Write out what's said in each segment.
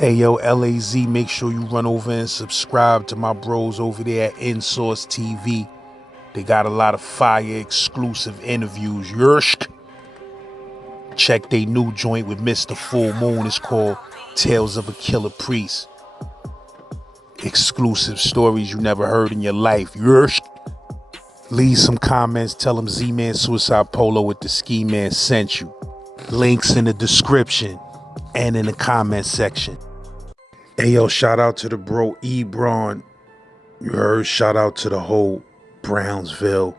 Hey yo, LAZ, make sure you run over and subscribe to my bros over there at InSource TV. They got a lot of fire exclusive interviews. Yersk. Check they new joint with Mr. Full Moon. It's called Tales of a Killer Priest. Exclusive stories you never heard in your life. Yersk. Leave some comments. Tell them Z-Man Suicide Polo with the Ski Man sent you. Links in the description and in the comment section. Hey yo, shout out to the bro Ebron. You heard? Shout out to the whole Brownsville,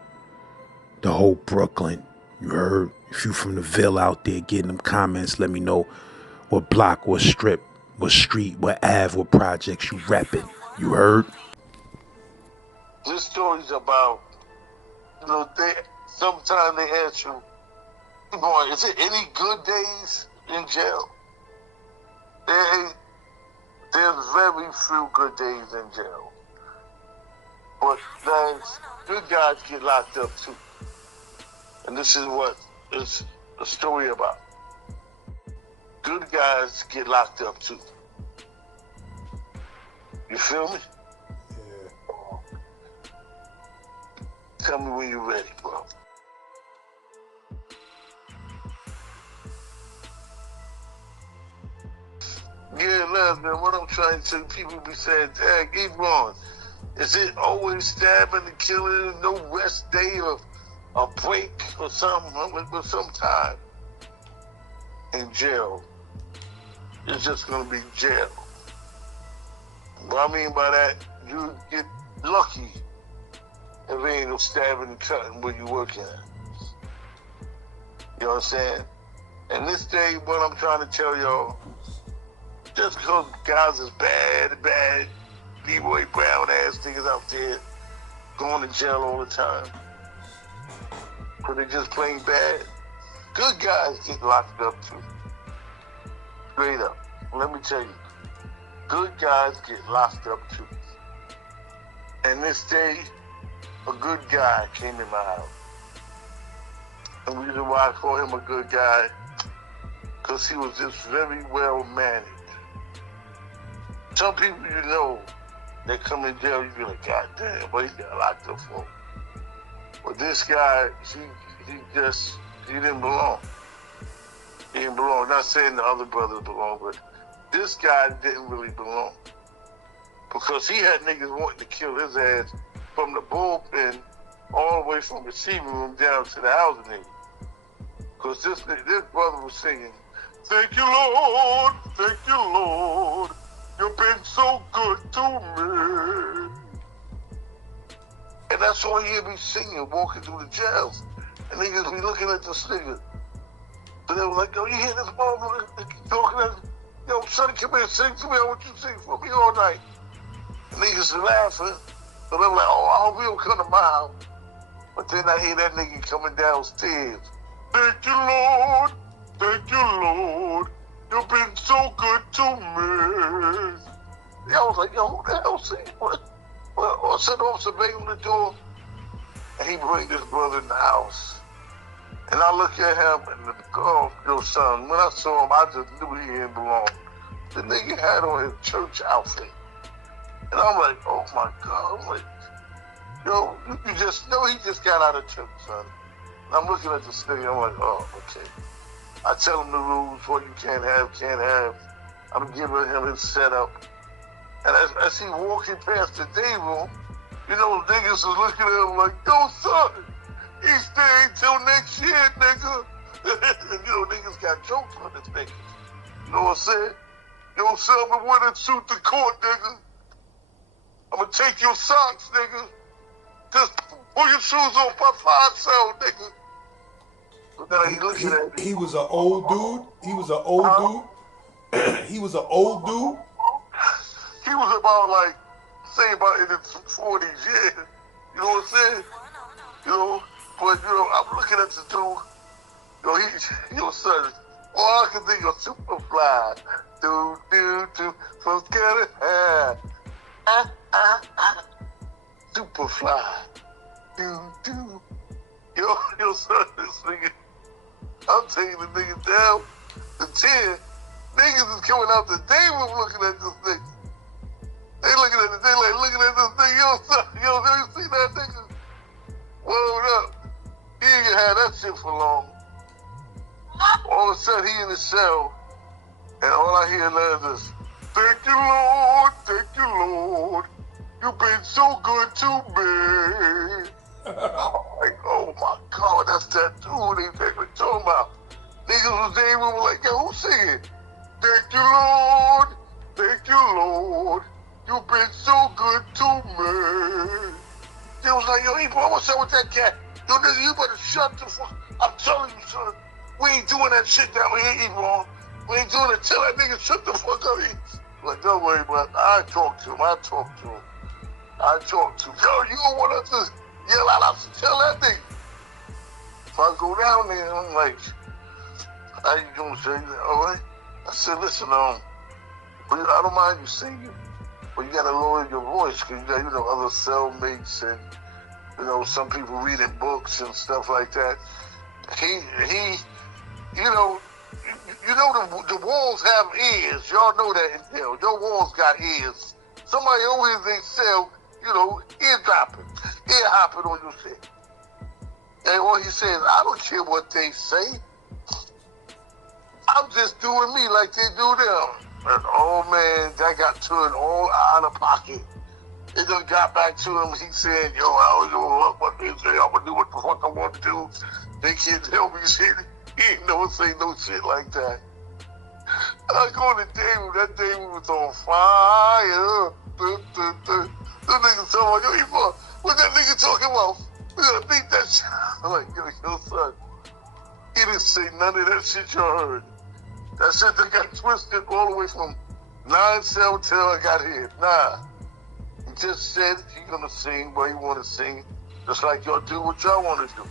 the whole Brooklyn. You heard? If you from the Ville out there getting them comments, let me know what block, what strip, what street, what Ave, what projects you repping. You heard? This story's about, sometimes they ask you, boy, is it any good days in jail? There's very few good days in jail. But good guys get locked up too. And this is what is the story about. Good guys get locked up too. You feel me? Yeah. Tell me when you're ready, bro. Yeah, love, man. What I'm trying to tell people be saying, dang, keep going. Is it always stabbing and killing, no rest day or a break or something? But sometime in jail, it's just going to be jail. What I mean by that, you get lucky if there ain't no stabbing and cutting where you working at. You know what I'm saying? And this day, what I'm trying to tell y'all, just because guys is bad, Leroy Brown ass niggas out there going to jail all the time. Because they just plain bad. Good guys get locked up too. Straight up. Let me tell you. Good guys get locked up too. And this day, a good guy came in my house. And the reason why I call him a good guy, because he was just very well managed. Some people you know, they come in jail, you be like, God damn, but he got locked up for. But this guy, he didn't belong. He didn't belong. Not saying the other brothers belong, but this guy didn't really belong. Because he had niggas wanting to kill his ass from the bullpen all the way from the receiving room down to the housing nigga. Because this brother was singing, thank you, Lord, thank you, Lord. You've been so good to me. And that's all he hear me singing, walking through the jails. And niggas be looking at this nigga. So they were like, yo, you hear this motherfucker talking at, yo, son, come here, sing to me. I want you to sing for me all night. And niggas are laughing. So they were like, oh, I hope he don't come to my house. But then I hear that nigga coming downstairs. Thank you, Lord. Thank you, Lord. You've been so good to me. I was like, yo, who the hell saying what? Well, I sent officer bang on the door, and he bring this brother in the house. And I look at him, and your son, when I saw him, I just knew he didn't belong. The nigga had on his church outfit. And I'm like, oh my God. I'm like, yo, you just know he just got out of church, son. And I'm looking at this nigga, I'm like, oh, okay. I tell him the rules, what you can't have. I'm giving him his setup. And as he walking past the day room, you know, niggas is looking at him like, yo, son, he's staying till next year, nigga. And, you know, niggas got jokes on this nigga. You know what I'm saying? Yo, son, I'm going to shoot the court, nigga. I'm going to take your socks, nigga. Just pull your shoes on, put 5 cell, nigga. He was an old dude. He was an old dude. He was an old dude. He was about like, say about in his 40s, yeah. You know what I'm saying? You know, but you know, I'm looking at the dude. You know, son, all I can think of Superfly. Do, forget it. Superfly. Do. Yo, son, this nigga. I'm taking the nigga down to 10. Niggas is coming out the day room looking at this nigga. They looking at it, they like looking at this thing. Yo, son, yo, you see that nigga? Word up. He ain't gonna have that shit for long. All of a sudden, he in the cell, and all I hear now is, thank you, Lord, thank you, Lord. You've been so good to me. I'm like, oh my God, that's that dude they were talking about. Niggas was there, we were like, yo, who's singing? Thank you, Lord, thank you, Lord. You've been so good to me. They was like, yo, Ebro, what's up with that cat? Yo, nigga, you better shut the fuck. I'm telling you, son, we ain't doing that shit down here, Ebro. We ain't doing it. Tell that nigga shut the fuck up. He's like, don't worry, bro. I talk to him. Yo, you don't want us to yell out. I tell that nigga. If I go down there, I'm like, how you doing, sir? All right? I said, listen, I don't mind you singing, but you gotta lower your voice because you got, other cellmates and, some people reading books and stuff like that. The walls have ears. Y'all know that in hell. Your walls got ears. Somebody over here, they sell, ear hopping on your shit. And what he says, I don't care what they say. I'm just doing me like they do them. And oh man, that got turned all out of pocket. It done got back to him. He said, yo, I don't know what they say. I'm gonna do what the fuck I want to do. They can't help me shit. He ain't never say no shit like that. I go to David, that David was on fire. The nigga talking about, yo, Ebro, what that nigga talking about? We gotta beat that shit. I'm like, yo, son. He didn't say none of that shit y'all heard. That shit that got twisted all the way from 9-7 till I got here. Nah. He just said he's gonna sing what he wanna sing, just like y'all do what y'all wanna do.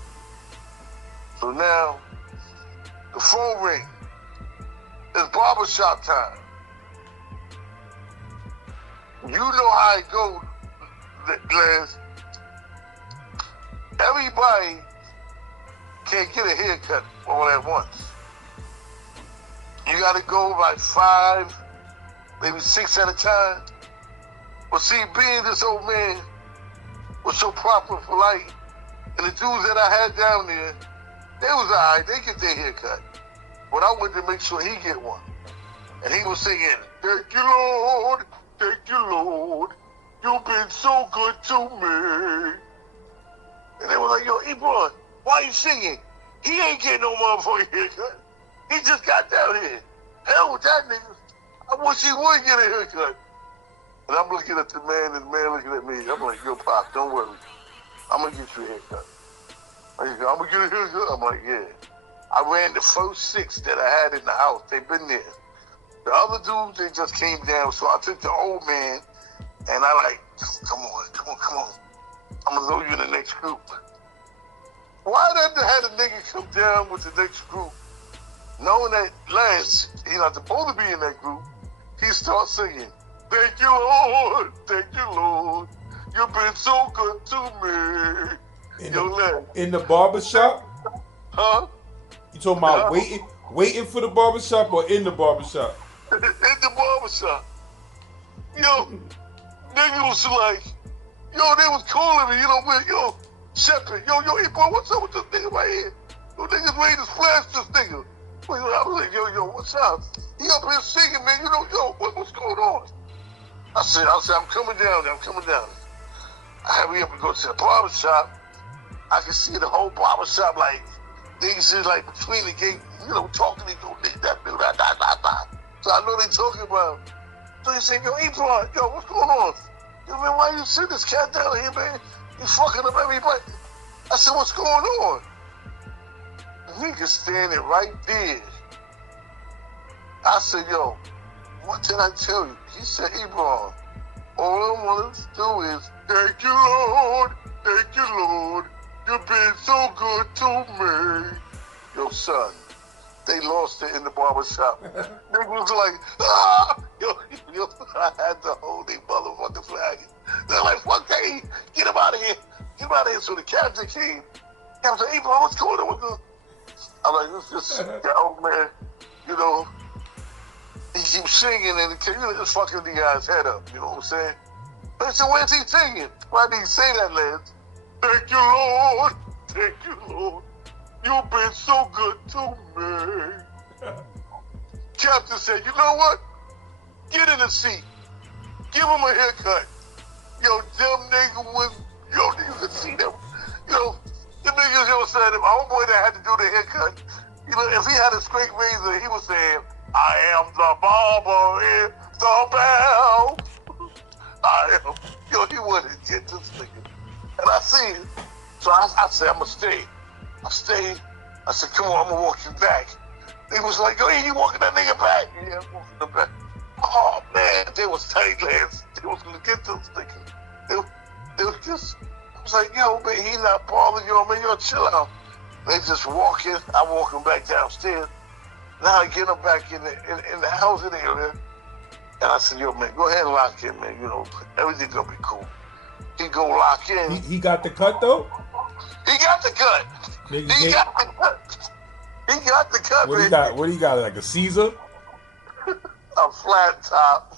So now, the phone ring. It's barbershop time. You know how it goes, Les. Everybody can't get a haircut all at once. You gotta go by 5, maybe 6 at a time. But see, being this old man was so proper and polite, and the dudes that I had down there, they was alright, they get their haircut. But I wanted to make sure he get one. And he was singing, thank you, Lord, you've been so good to me. And they were like, yo, Ebro, why you singing? He ain't getting no motherfucking haircut. He just got down here. Hell with that nigga. I wish he would get a haircut. And I'm looking at the man, and the man looking at me. I'm like, yo, Pop, don't worry. I'm going to get you a haircut. I'm going to get a haircut? I'm like, yeah. I ran the first 6 that I had in the house. They've been there. The other dudes, they just came down. So I took the old man, and I like, come on. I'm going to throw you in the next group. Why did I have a nigga come down with the next group, knowing that Lance, he's not supposed to be in that group? He starts singing, thank you, Lord, you've been so good to me. In the barbershop? Huh? You talking about waiting for the barbershop or in the barbershop? In the barbershop. Yo, nigga was like, yo, they was calling me, Shepard, yo, hey, boy, what's up with this nigga right here? Yo, niggas ready to splash this nigga. I was like, yo, what's up? He up here singing, man, what's going on? I said, I'm coming down there. I hurry up and go to the barbershop. I can see the whole barbershop, like, niggas is like between the gate, talking to you, that. So I know they talking about him. So he said, yo, Ebron, what's going on? Yo, man, why you send this cat down here, man? He's fucking up everybody. I said, what's going on? The nigga standing right there. I said, yo, what did I tell you? He said, Ebron, all I want to do is, thank you, Lord, you've been so good to me. Yo, son, they lost it in the barbershop. Nigga was like, yo, I had to hold their motherfucking flag. They're like, fuck that, get him out of here. So the captain came. I was like, hey, bro, what's going on with this? I'm like, this old man, he keeps singing and it's fucking the guy's head up. You know what I'm saying? But I said, where's he singing? Why did he say that, Lance? Thank you, Lord. Thank you, Lord. You've been so good to me. Captain said, you know what? Get in the seat. Give him a haircut. Yo, them niggas was, yo, you can see them. Yo, the niggas, yo, said, our homeboy that had to do the haircut, you know, if he had a straight razor, he was saying, I am the barber in the bell. I am. Yo, he wouldn't get this nigga. And I see it. So I said, I'm going to stay. I stayed. I said, come on, I'm going to walk you back. He was like, hey, you walking that nigga back? Yeah, I'm walking him back. Oh, man, they was tight, Lance. They was going to get this nigga. They was just, I was like, yo, man, he not bothering you, man, yo, chill out. They just walking. I walk him back downstairs. Now I get him back in the housing area. And I said, yo, man, go ahead and lock in, man. You know, everything's going to be cool. He go lock in. He got the cut, though? He got the cut. He got the cut. He got the cut, what man. What do you got, like a Caesar? A flat top.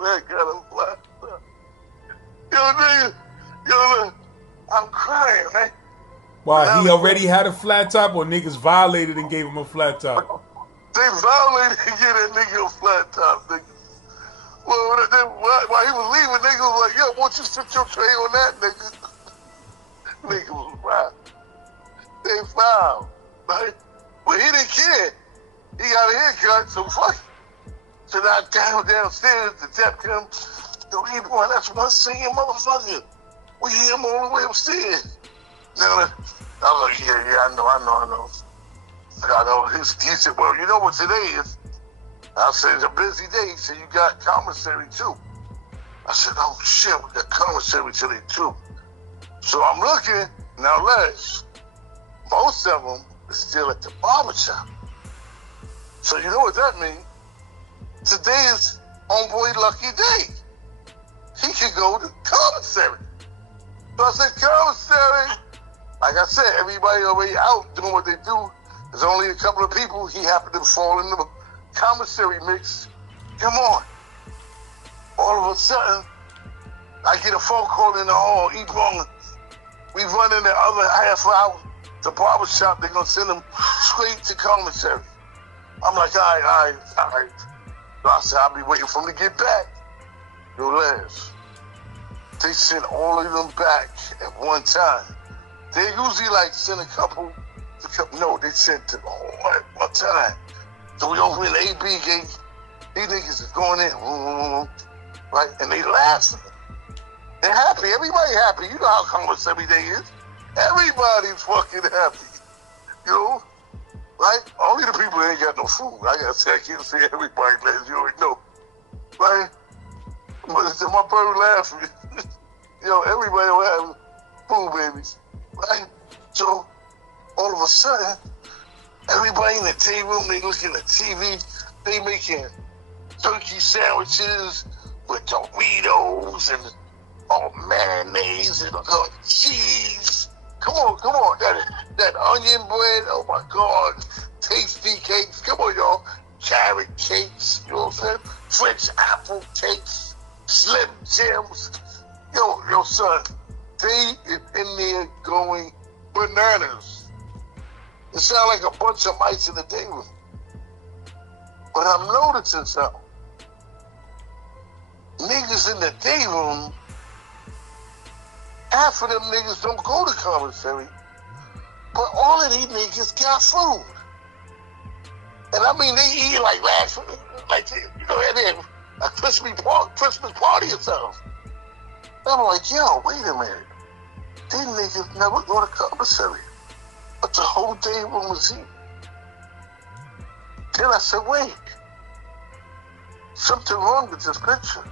Man got a flat top. Yo, nigga, yo, I'm crying, man. Why, he already had a flat top, or niggas violated and gave him a flat top? They violated and gave that nigga a flat top, nigga. Well, while he was leaving, nigga was like, yo, why don't you sit your tray on that, nigga? Nigga was right. They found, right? But he didn't care. He got a haircut, so fuck it. So now downstairs, the tap comes, yo, hey, boy, that's one singing motherfucker. We hear him all the way upstairs. Now, I was like, yeah, I know. I know. He said, well, you know what today is? I said, it's a busy day. He said, you got commissary too. I said, oh shit, we got commissary today too. So I'm looking, now Les, most of them are still at the barbershop. So you know what that means? Today is homeboy lucky day. He could go to commissary. So I said, commissary. Like I said, everybody already out doing what they do. There's only a couple of people. He happened to fall in the commissary mix. Come on. All of a sudden, I get a phone call in the hall. We run in the other half hour to barbershop. They're going to send him straight to commissary. I'm like, all right. So I said, I'll be waiting for him to get back. Yo, Les, they sent all of them back at one time. They usually like send a couple. No, they sent them all at one time. So we open the AB gate. These niggas is going in, right? And they laughing. They're happy. Everybody happy. You know how commissary day is. Everybody's fucking happy. You know? Right? Only the people that ain't got no food. I gotta say, I can't say everybody, Les. You already know. Right? But my brother laughing. Yo, everybody will have food babies. Right? So, all of a sudden, everybody in the day room, they looking at TV, they making turkey sandwiches with Doritos and mayonnaise and cheese. Come on, that onion bread, oh my God, tasty cakes, come on y'all, carrot cakes, you know what I'm saying, French apple cakes, Slim Jims, yo son, they is in there going bananas. It sounds like a bunch of mice in the day room. But I'm noticing something. Niggas in the day room, half of them niggas don't go to commissary, but all of these niggas got food. And I mean, they eat like last, like, you know, they had a Christmas party or something. And I'm like, yo, wait a minute. These niggas never go to commissary, but the whole day room was eating. Then I said, wait, something wrong with this picture.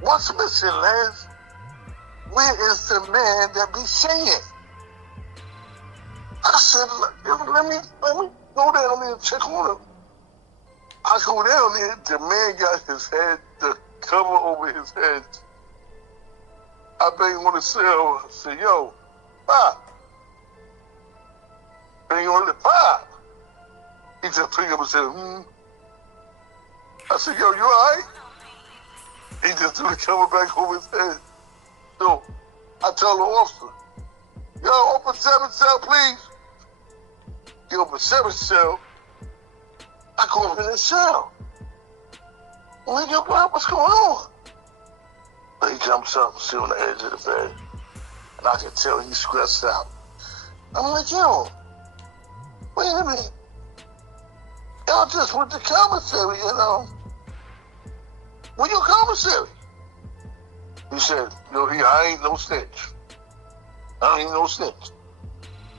What's missing, Les? Where is the man that be singing? I said, let me go down there and check on him. I go down there, the man got his head, the cover over his head. I bang on the cell, I said, yo, Pop. Bang on the Pop. He just picked up and said, I said, yo, you all right? He just threw the camera back over his head. So I tell the officer, yo, open 7 cell, please. He opened 7 cell. I go up in his cell. I'm like, yo, bro, what's going on? He jumps up, sit on the edge of the bed, and I can tell he's stressed out. I'm like, yo, wait a minute. Y'all just went to commissary, when you commissary? He said, yo, I ain't no snitch. I ain't no snitch.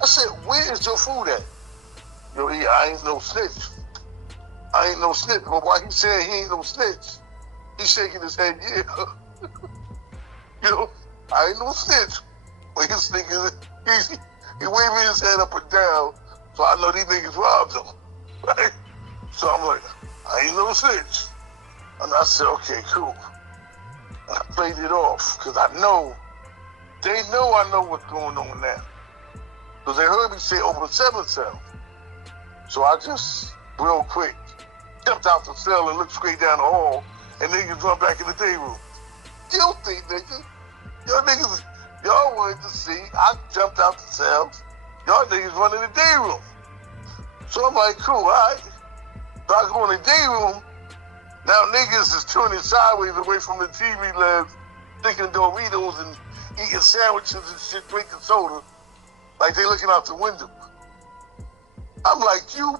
I said, where is your food at? Yo, I ain't no snitch. I ain't no snitch. But why he said he ain't no snitch, he's shaking his head, yeah. I ain't no snitch. But he's thinking, he waving his head up and down, so I know these niggas robbed him, right? So I'm like, I ain't no snitch. And I said, okay, cool. And I played it off, because I know I know what's going on now. Because they heard me say open 7 cell. So I just, real quick, jumped out the cell and looked straight down the hall, and niggas run back in the day room. Guilty, nigga. Y'all niggas, y'all wanted to see, I jumped out the cell, y'all niggas run in the day room. So I'm like, cool, all right. So I go in the day room, now niggas is turning sideways away from the TV labs, drinking Doritos and eating sandwiches and shit, drinking soda, like they looking out the window. I'm like, you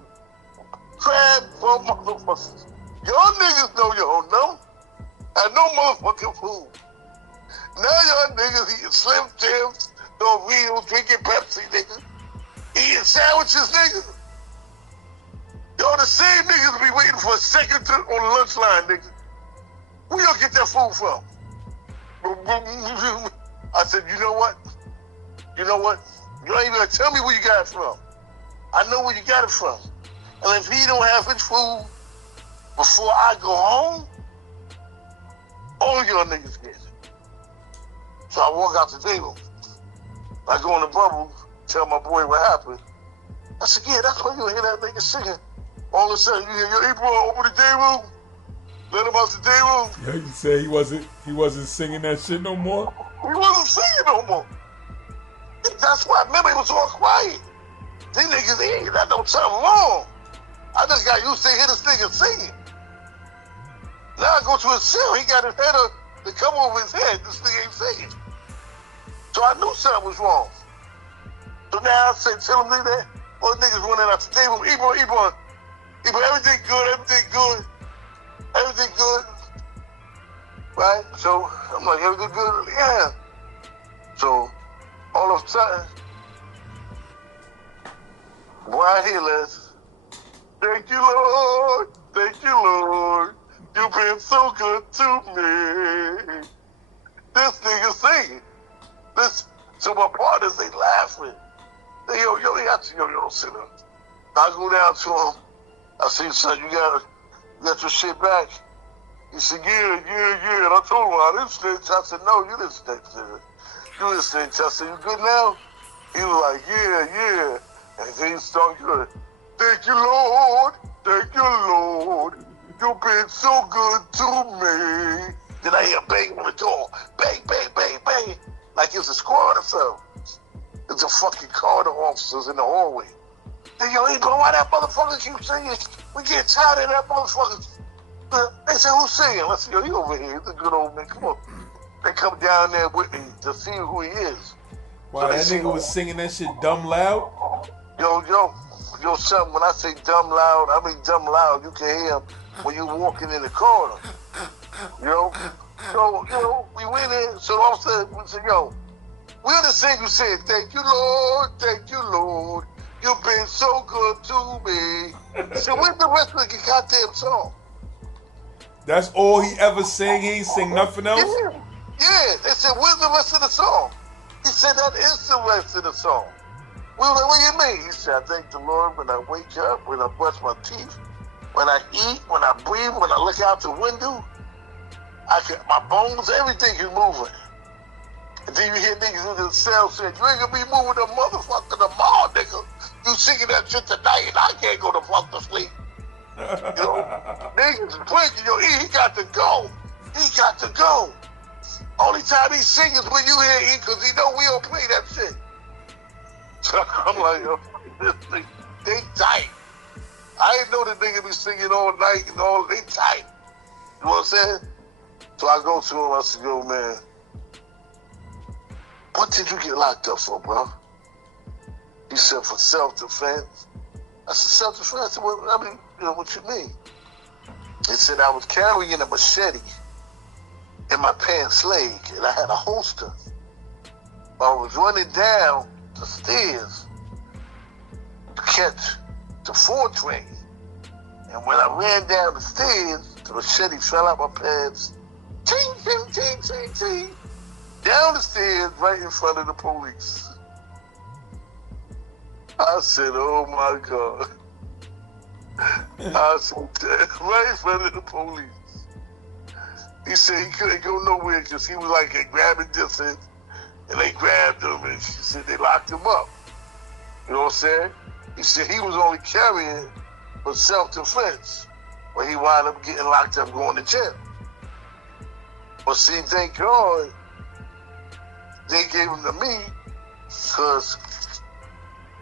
crab bum motherfuckers. Y'all niggas know y'all know. And no motherfucking food. Now y'all niggas eating Slim Jims, Doritos, drinking Pepsi, nigga. Eating sandwiches, nigga. Y'all the same niggas be waiting for a second on the lunch line, nigga. Where y'all get that food from? I said, you know what? You don't even gonna tell me where you got it from. I know where you got it from. And if he don't have his food before I go home, all y'all niggas get it. So I walk out the table. I go in the bubble, tell my boy what happened. I said, yeah, that's why you hear that nigga singing. All of a sudden, you hear, yo, hey, bro, open the day room. Let him out the day room. Yeah, you say he wasn't singing that shit no more? He wasn't singing no more. That's why, remember, it was all quiet. These niggas, that don't sound long. I just got used to hear this nigga singing. Now I go to his cell, he got his head up to come over his head. This nigga ain't singing. So I knew something was wrong. So now I said, tell him that. All the niggas running out the table. Ebro, everything good. Right? So I'm like, everything good? Yeah. So all of a sudden, boy, I hear this. Thank you, Lord. You've been so good to me. This nigga singing. So my partners, they laughing. They, yo, sit up. I go down to him. I say, son, you got your shit back? He said, yeah. And I told him, I didn't snitch. I said, no, you didn't snitch, nigga. You didn't snitch. I said, you good now? He was like, yeah. And then he started good. Thank you, Lord. You've been so good to me. Then I hear a bang on the door. Bang. Like it's a squad or something. It's a fucking car, the officers in the hallway. Hey, yo, bro, why that motherfucker keep singing? We get tired of that motherfucker. They said, who's singing? Let's see, yo, he over here. He's a good old man. Come on. They come down there with me to see who he is. Wow, so that nigga was singing that shit dumb loud? Yo, son, when I say dumb loud, I mean dumb loud. You can hear him when you walking in the corner. So, we went in. So all of a sudden, we said, yo, we're the singer saying, thank you, Lord. You've been so good to me. So where's the rest of the goddamn song? That's all he ever sang? He ain't sing nothing else? Yeah. They said, where's the rest of the song? He said, that is the rest of the song. We were like, what do you mean? He said, I thank the Lord when I wake up, when I brush my teeth, when I eat, when I breathe, when I look out the window. My bones, everything is moving. And then you hear niggas in the cell saying, you ain't gonna be moving the motherfucker tomorrow, nigga. You singing that shit tonight and I can't go to fuck to sleep. You know, niggas is breaking your ear. He got to go. He got to go. Only time he sings is when you hear E, because he know we don't play that shit. So I'm like, yo, this thing, they tight. I didn't know the nigga be singing all night and all, they tight. You know what I'm saying? So I go to him, I said, yo, man, what did you get locked up for, bro? He said, for self-defense. I said, self-defense? I said, well, I mean, you know, what you mean? He said, I was carrying a machete in my pants leg, and I had a holster. I was running down the stairs to catch the 4 train. And when I ran down the stairs, the machete fell out my pants. Ting, ting, ting, ting, ting. Down the stairs, right in front of the police. I said, oh my God. I said, right in front of the police. He said he couldn't go nowhere because he was like at grabbing distance, and they grabbed him, and she said they locked him up. You know what I'm saying? He said he was only carrying for self-defense, but he wound up getting locked up going to jail. But see, thank God they gave him to me, because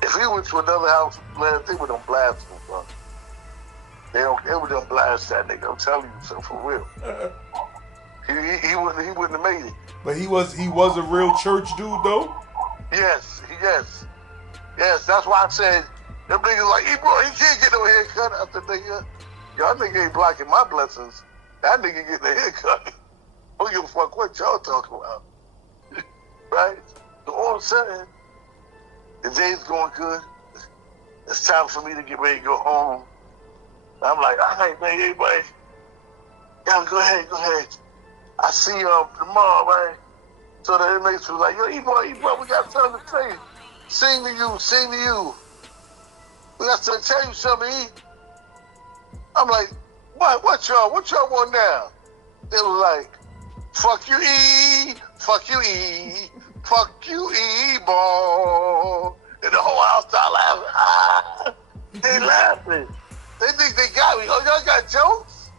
if he went to another house, man, they would have blasted him, bro. They would have blasted that nigga. I'm telling you something for real. He wouldn't have made it. But he was a real church dude though? Yes. That's why I said, them niggas like, hey bro, he can't get no haircut. I said, nigga, y'all nigga ain't blocking my blessings. That nigga getting a haircut. I don't give a fuck what y'all talking about. Right? So all I'm saying, the day's going good. It's time for me to get ready to go home. I'm like, all right, man, everybody. Y'all go ahead. I see you tomorrow, right? So the inmates was like, yo, E-boy, we got something to say. Sing to you. We got to tell you something, E. I'm like, what y'all want now? They was like, fuck you, E, boy. And the whole house started laughing. Ah, they laughing. They think they got me. Oh, y'all got jokes?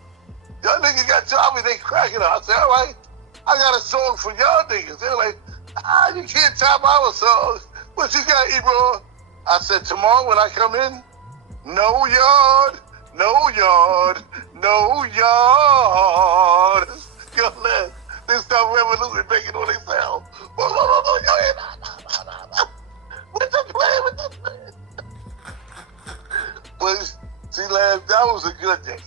Y'all niggas got jokes? I mean, they cracking up. I said, all right, I got a song for y'all niggas. They're like, you can't top our songs. What you got, Ebro? I said, tomorrow when I come in, no yard. Yo, man, they start revolution making all they sound. With the plan. But see, lad, that was a good day.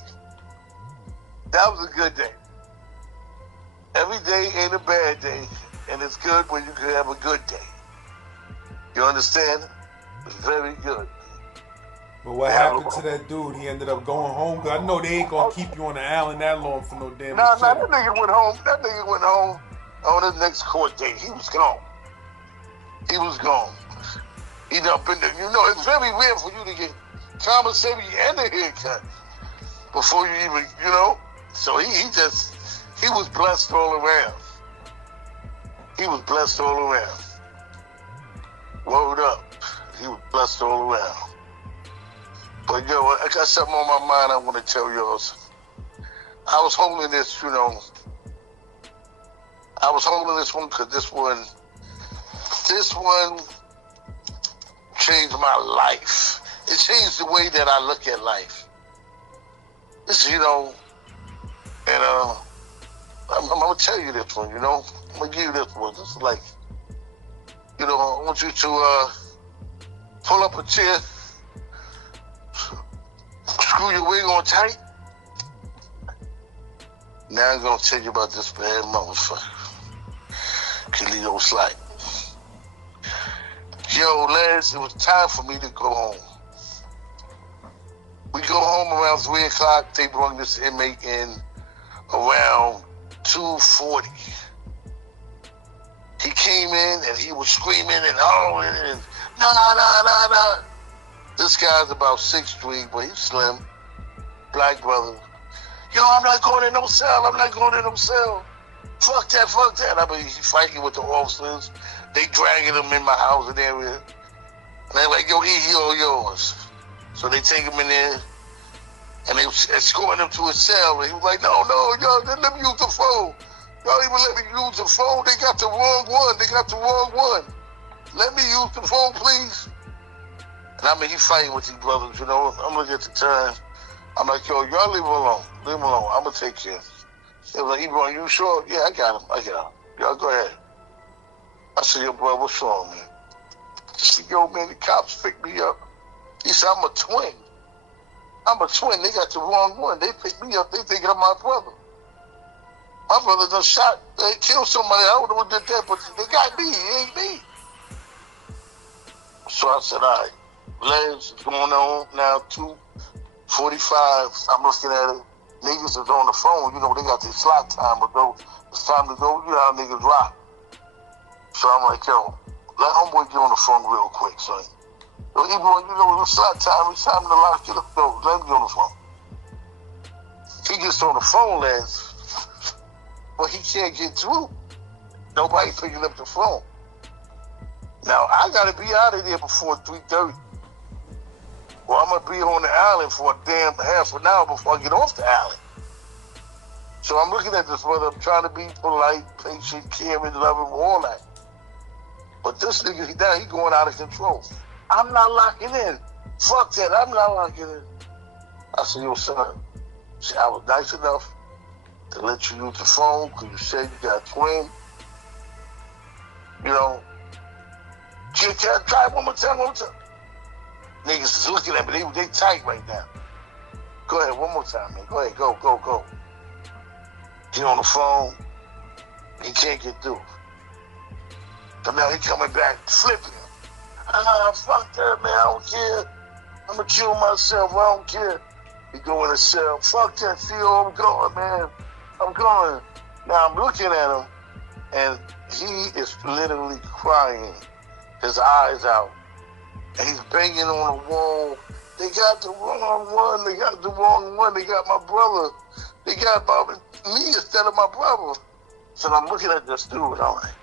Every day ain't a bad day, and it's good when you can have a good day. You understand? It's very good. But what happened to that dude? He ended up going home. Cause I know they ain't gonna keep you on the island that long for no damn. Nah, that nigga went home. On the next court date. He was gone. He done been there. You know, it's very rare for you to get compensated and a haircut before you even, you know. So he was blessed all around. Word up. He was blessed all around. But yo, I got something on my mind I want to tell y'all. I was holding this, you know. I was holding this one because this one changed my life. It changed the way that I look at life. This, you know, and I'm gonna tell you this one, you know. I'm gonna give you this one. This is like, you know, I want you to pull up a chair, screw your wig on tight. Now I'm gonna tell you about this bad motherfucker, Khalil Slight. Yo, lads, it was time for me to go home. We go home around 3 o'clock. They brought this inmate in around 2:40. He came in and he was screaming and hollering and nah. This guy's about 6'3", but he's slim. Black brother. Yo, I'm not going in no cell. Fuck that, fuck that. I mean, he's fighting with the officers. They dragging him in my house and area. And they're like, yo, he all yours. So they take him in there and they escorting him to his cell. And he was like, no, y'all, let me use the phone. Y'all even let me use the phone. They got the wrong one. Let me use the phone, please. And I mean, he fighting with these brothers, you know. I'm looking at the time. I'm like, yo, y'all leave him alone. I'm going to take care of him. They was like, Ebro, you sure? Yeah, I got him. Y'all go ahead. I said, yo, bro, what's wrong, man? He said, yo, man, the cops picked me up. He said, I'm a twin. They got the wrong one. They picked me up. They thinking I'm my brother. My brother done shot, they killed somebody. I don't know what did that, but they got me. It ain't me. So I said, all right. Legs is going on now, 2:45. I'm looking at it. Niggas is on the phone. You know, they got their slot time, but though it's time to go, you know how niggas rock. So I'm like, yo, let homeboy get on the phone real quick, son. Yo, even when you know it's slot time, it's time to lock it up. Yo, let him get on the phone. He gets on the phone, lads, but he can't get through. Nobody picking up the phone. Now, I got to be out of there before 3:30. Well, I'm going to be on the island for a damn half an hour before I get off the island. So I'm looking at this brother. I'm trying to be polite, patient, caring, loving, all that. But this nigga, he going out of control. I'm not locking in. Fuck that. I'm not locking in. I said, yo, son, see, I was nice enough to let you use the phone because you said you got a twin. You know, can I try it one more time? Niggas is looking at me. They tight right now. Go ahead, one more time, man. Go ahead, go. Get on the phone. He can't get through. So now he coming back, flipping. Fuck that, man. I don't care. I'm going to kill myself. I don't care. He go in the cell. Fuck that, Theo. I'm going, man. I'm going. Now I'm looking at him, and he is literally crying his eyes out. And he's banging on the wall. They got the wrong one. They got my brother. They got me instead of my brother. So I'm looking at this dude, and I'm like,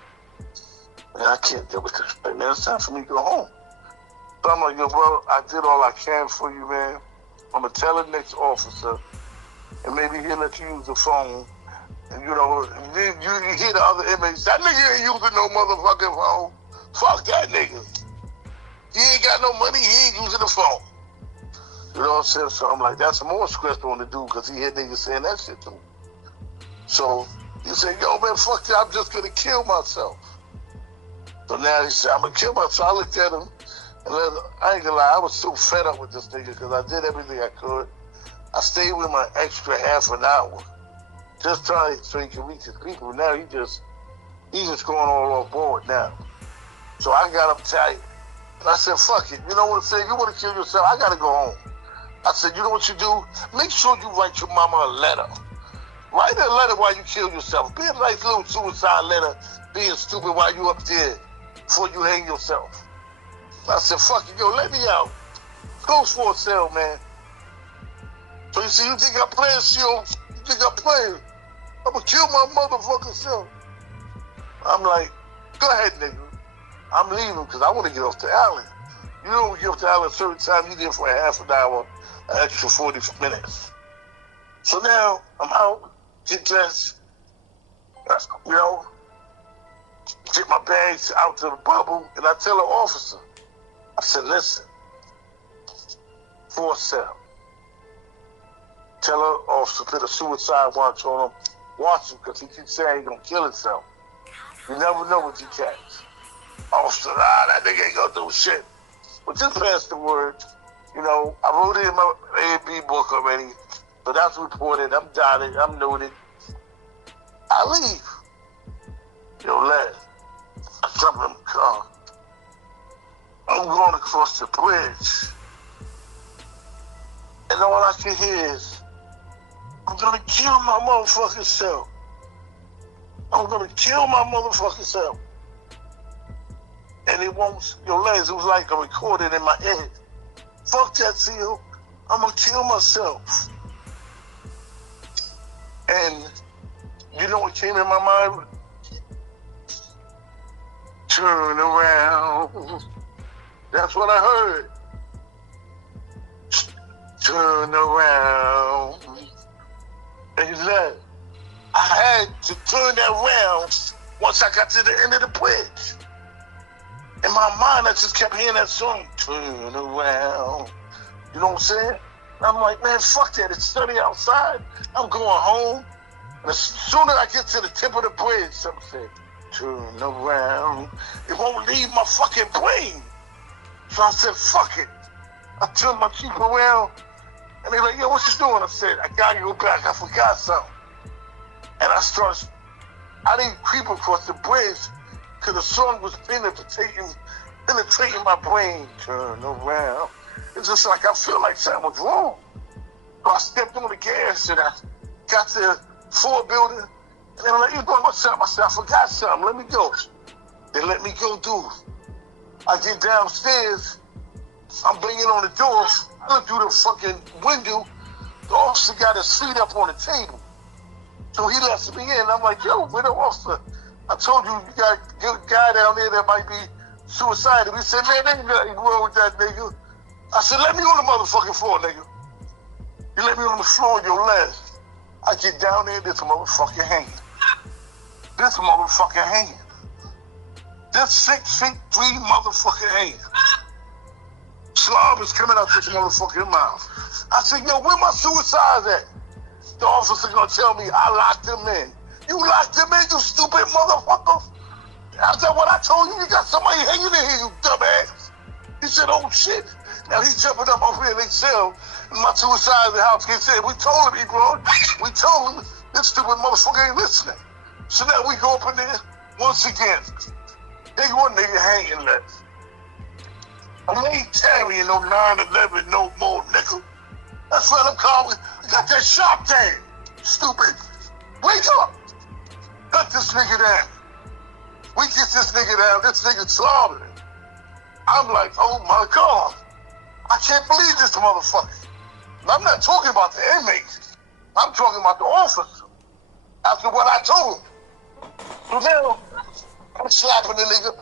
man, I can't deal with this. Man, it's time for me to go home. So I'm like, yo, bro, I did all I can for you, man. I'm going to tell the next officer, and maybe he'll let you use the phone. And, you know, you hear the other inmates, that nigga ain't using no motherfucking phone. Fuck that nigga. He ain't got no money, he ain't using the phone. You know what I'm saying? So I'm like, that's more stressful on the dude because he hear niggas saying that shit to him. So he said, yo, man, fuck that, I'm just going to kill myself. So now he said, I'm going to kill myself. I looked at him, and I ain't going to lie, I was so fed up with this nigga because I did everything I could. I stayed with him an extra half an hour, just trying so he can reach his people. Now he's just going all on board now. So I got uptight. And I said, fuck it. You know what I'm saying? You want to kill yourself? I got to go home. I said, you know what you do? Make sure you write your mama a letter. Write a letter while you kill yourself. Be a nice little suicide letter, being stupid while you up there before you hang yourself. I said, fuck it. Yo, let me out. Close for a cell, man. So you see, you think I'm playing, Shield? You think I'm playing? I'm going to kill my motherfucking self. I'm like, go ahead, nigga. I'm leaving because I want to get off the island. You don't get off the island a certain time, you there for a half an hour, an extra 40 minutes. So now I'm out, get dressed, you know, get my bags out to the bubble, and I tell the officer, I said, listen, for a cell. Tell her officer, put a suicide watch on him, watch him, because he keeps saying he's going to kill himself. You never know what you catch. Officer, that nigga ain't gonna do shit. But just pass the word. You know, I wrote it in my A&B book already. So that's reported. I'm dotted. I'm noted. I leave. Yo, lad, I jump in the car. I'm going across the bridge. And all I can hear is, I'm gonna kill my motherfucking self. I'm gonna kill my motherfucking self. And it won't, legs, it was like a recording in my head. Fuck that, Theo. I'm gonna kill myself. And You know what came in my mind? Turn around. That's what I heard. Turn around. And he said, I had to turn that around once I got to the end of the bridge. In my mind, I just kept hearing that song, turn around. You know what I'm saying? And I'm like, man, fuck that. It's sunny outside. I'm going home. And as soon as I get to the tip of the bridge, something said, turn around. It won't leave my fucking brain. So I said, fuck it. I turned my Jeep around. And they're like, yo, what you doing? I said, I gotta go back. I forgot something. And I didn't creep across the bridge because the song was penetrating my brain. Turn around. It's just like I feel like something was wrong. So I stepped on the gas and I got to the Ford building. And they were like, you doing what's up? I said, I forgot something. Let me go. They let me go, dude. I get downstairs. I'm banging on the door. I look through the fucking window. The officer got his feet up on the table. So he lets me in. I'm like, yo, where the officer? I told you got a guy down there that might be suicidal. He said, man, ain't nothing wrong with that nigga. I said, let me on the motherfucking floor, nigga. You let me on the floor on your left. I get down there, this motherfucking hanging. This motherfucking hanging. This 6'3" motherfucking hanging. Slob is coming out this motherfucking mouth. I said, yo, where my suicides at? The officer gonna tell me I locked him in. You locked him in, you stupid motherfucker. After what I told you, you got somebody hanging in here, you dumbass. He said, oh shit. Now he's jumping up over here in their cell. And my suicide in the house. He said, we told him, he bro. We told him, this stupid motherfucker ain't listening. So now we go up in there once again. Ain't one nigga hanging left. I ain't carrying no 9/11 no more, nigga. That's what I'm calling. Got that sharp thing. Stupid. Wake up. Cut this nigga down. We get this nigga down. This nigga slaughtered. I'm like, oh my God. I can't believe this motherfucker. I'm not talking about the inmates. I'm talking about the officer. After what I told him. So now, I'm slapping the nigga.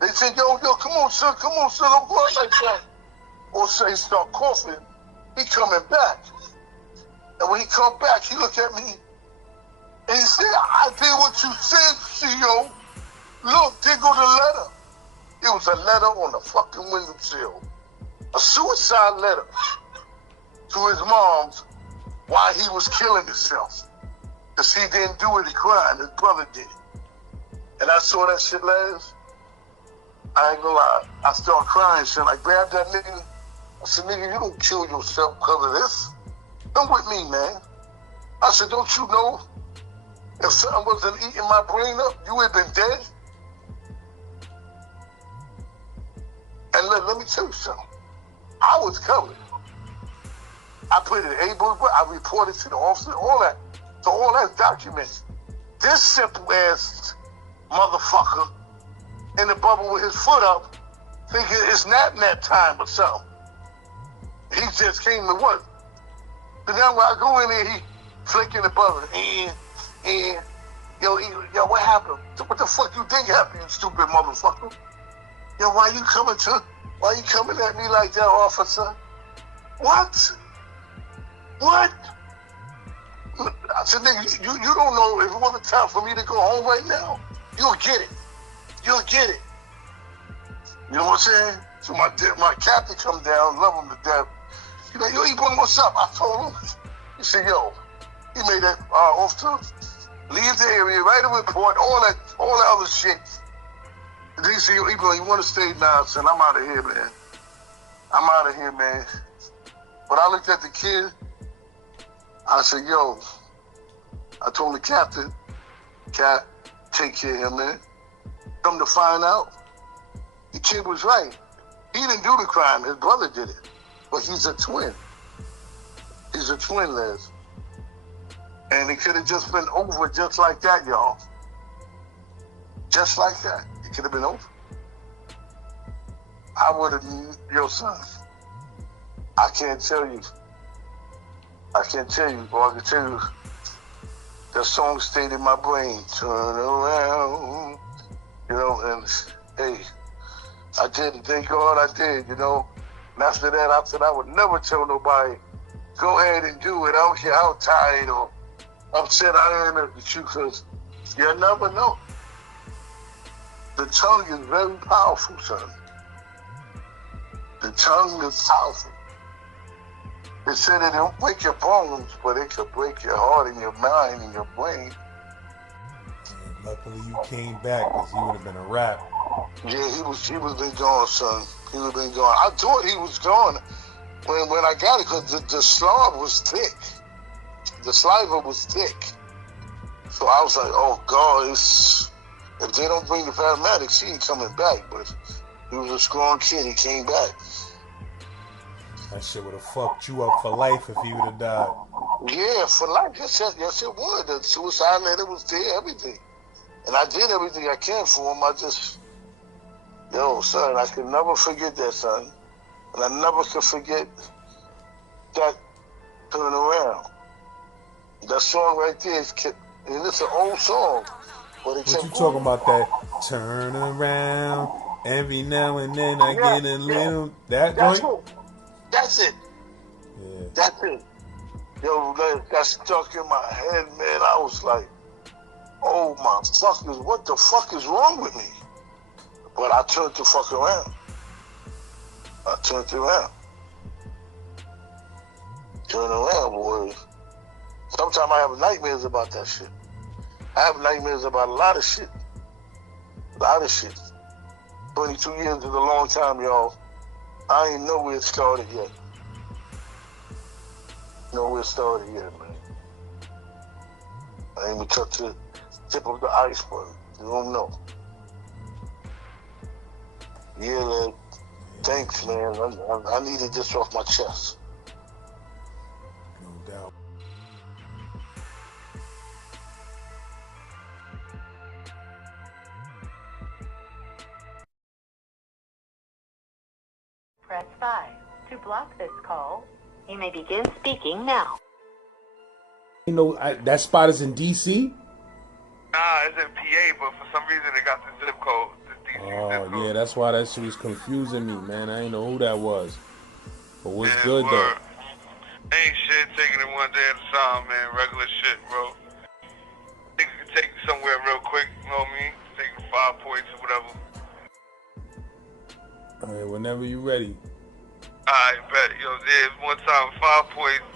They said, yo, come on, son, don't go out like that. Or say, start coughing. He coming back. And when he come back, he look at me and he said, I did what you said, CEO. Look, there go the letter. It was a letter on the fucking windowsill. A suicide letter to his mom's while he was killing himself. Because he didn't do any crime, his brother did. And I saw that shit last. I ain't gonna lie. I started crying, shit. I grabbed that nigga. I said, nigga, you don't kill yourself because of this. Come with me, man. I said, don't you know if something wasn't eating my brain up, you would have been dead? And let me tell you something. I was covered. I put it in A-book, I reported to the officer, all that. So all that's documented. This simple ass motherfucker in the bubble with his foot up, thinking it's nap time or something. He just came to work. But now when I go in there, he flicking the bubble. And yo, what happened? What the fuck you think happened, you stupid motherfucker? Yo, why you coming at me like that, officer? What? I said, nigga, you don't know if it wasn't time for me to go home right now. You'll get it. You know what I'm saying? So my captain come down, love him to death. He's like, yo, Ebron, what's up? I told him. He said, yo, he made that officer leave the area, write a report, all that other shit. And then he said, yo, Ebron, you want to stay now? I said, I'm out of here, man. But I looked at the kid. I said, yo, I told the captain, Cap, take care of him, man. Come to find out, the kid was right. He didn't do the crime. His brother did it. But he's a twin. He's a twin, Les. And it could have just been over just like that, y'all. Just like that. It could have been over. I would have, yo, son, I can't tell you. All I can tell you, that song stayed in my brain. Turn around, you know, and hey, I did. Thank God I did, you know. And after that, I said I would never tell nobody, go ahead and do it. I don't care how tired or upset I am at you, because you never know. The tongue is very powerful, son. The tongue is powerful. They said it don't break your bones, but it could break your heart and your mind and your brain. And luckily you came back, because he would have been a wrap. Yeah, he was been gone, son. He would have been gone. I thought he was gone when I got it, because the slab was thick. The saliva was thick. So I was like, oh God, if they don't bring the paramedics, he ain't coming back. But he was a strong kid. He came back. That shit would have fucked you up for life if he would have died. Yeah, for life. Yes, it would. The suicide letter was there, everything. And I did everything I can for him. Son, I can never forget that, son. And I never could forget that turn around. That song right there and it's an old song. But it What you talking about, that turn around, every now and then I get a little, that That's joint? it. That's it. Yeah. That's it. Yo, that stuck in my head, man. I was like, oh my fuckers, what the fuck is wrong with me? But I turned the fuck around. I turned around. Turn around, boy. Sometimes I have nightmares about that shit. I have nightmares about a lot of shit. A lot of shit. 22 years is a long time, y'all. I ain't know where it started yet. Nowhere started yet, man. I ain't even touched the tip of the iceberg. You don't know. Yeah, man. Thanks, man. I needed this off my chest. No doubt. Press 5 to block this call. You may begin speaking now. You know, that spot is in D.C.? Nah, it's in PA, but for some reason it got the zip code, the DC zip code. Yeah, that's why that shit was confusing me, man. I didn't know who that was. But what's Yeah, good, though? Ain't shit, taking it one day at a time, man. Regular shit, bro. Nigga can take you somewhere real quick, you know what I mean? Take you 5 points or whatever. All right, whenever you ready. Alright, bet. Yo, there's one time 5 points,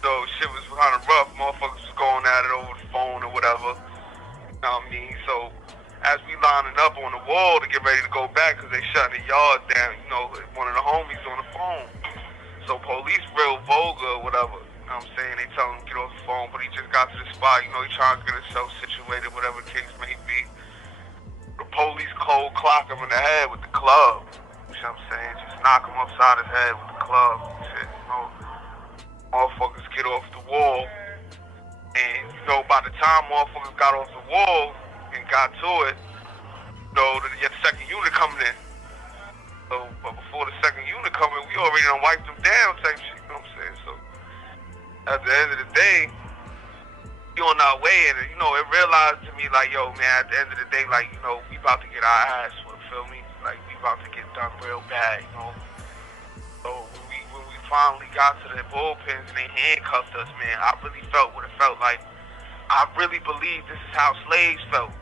so shit was kind of rough. Motherfuckers was going at it over the phone or whatever. You know what I mean? So, as we lining up on the wall to get ready to go back, because they shutting the yard down, you know, one of the homies on the phone. So police real vulgar or whatever. You know what I'm saying? They tell him to get off the phone, but he just got to the spot. You know, he trying to get himself situated, whatever the case may be. The police cold clock him in the head with the club. You know what I'm saying? Just knock him upside his head with the club. Shit, you know, motherfuckers get off the wall. And, you know, by the time motherfuckers got off the wall and got to it, you know, the second unit coming in. So, but before the second unit coming, we already done wiped them down type shit, you know what I'm saying? So, at the end of the day, we on our way, and, you know, it realized to me, like, yo, man, at the end of the day, like, you know, we about to get our ass whipped, feel me? Like, we about to get done real bad, you know? So, when we finally got to the bullpens and they handcuffed us, man, I really felt what it felt like. I really believe this is how slaves felt.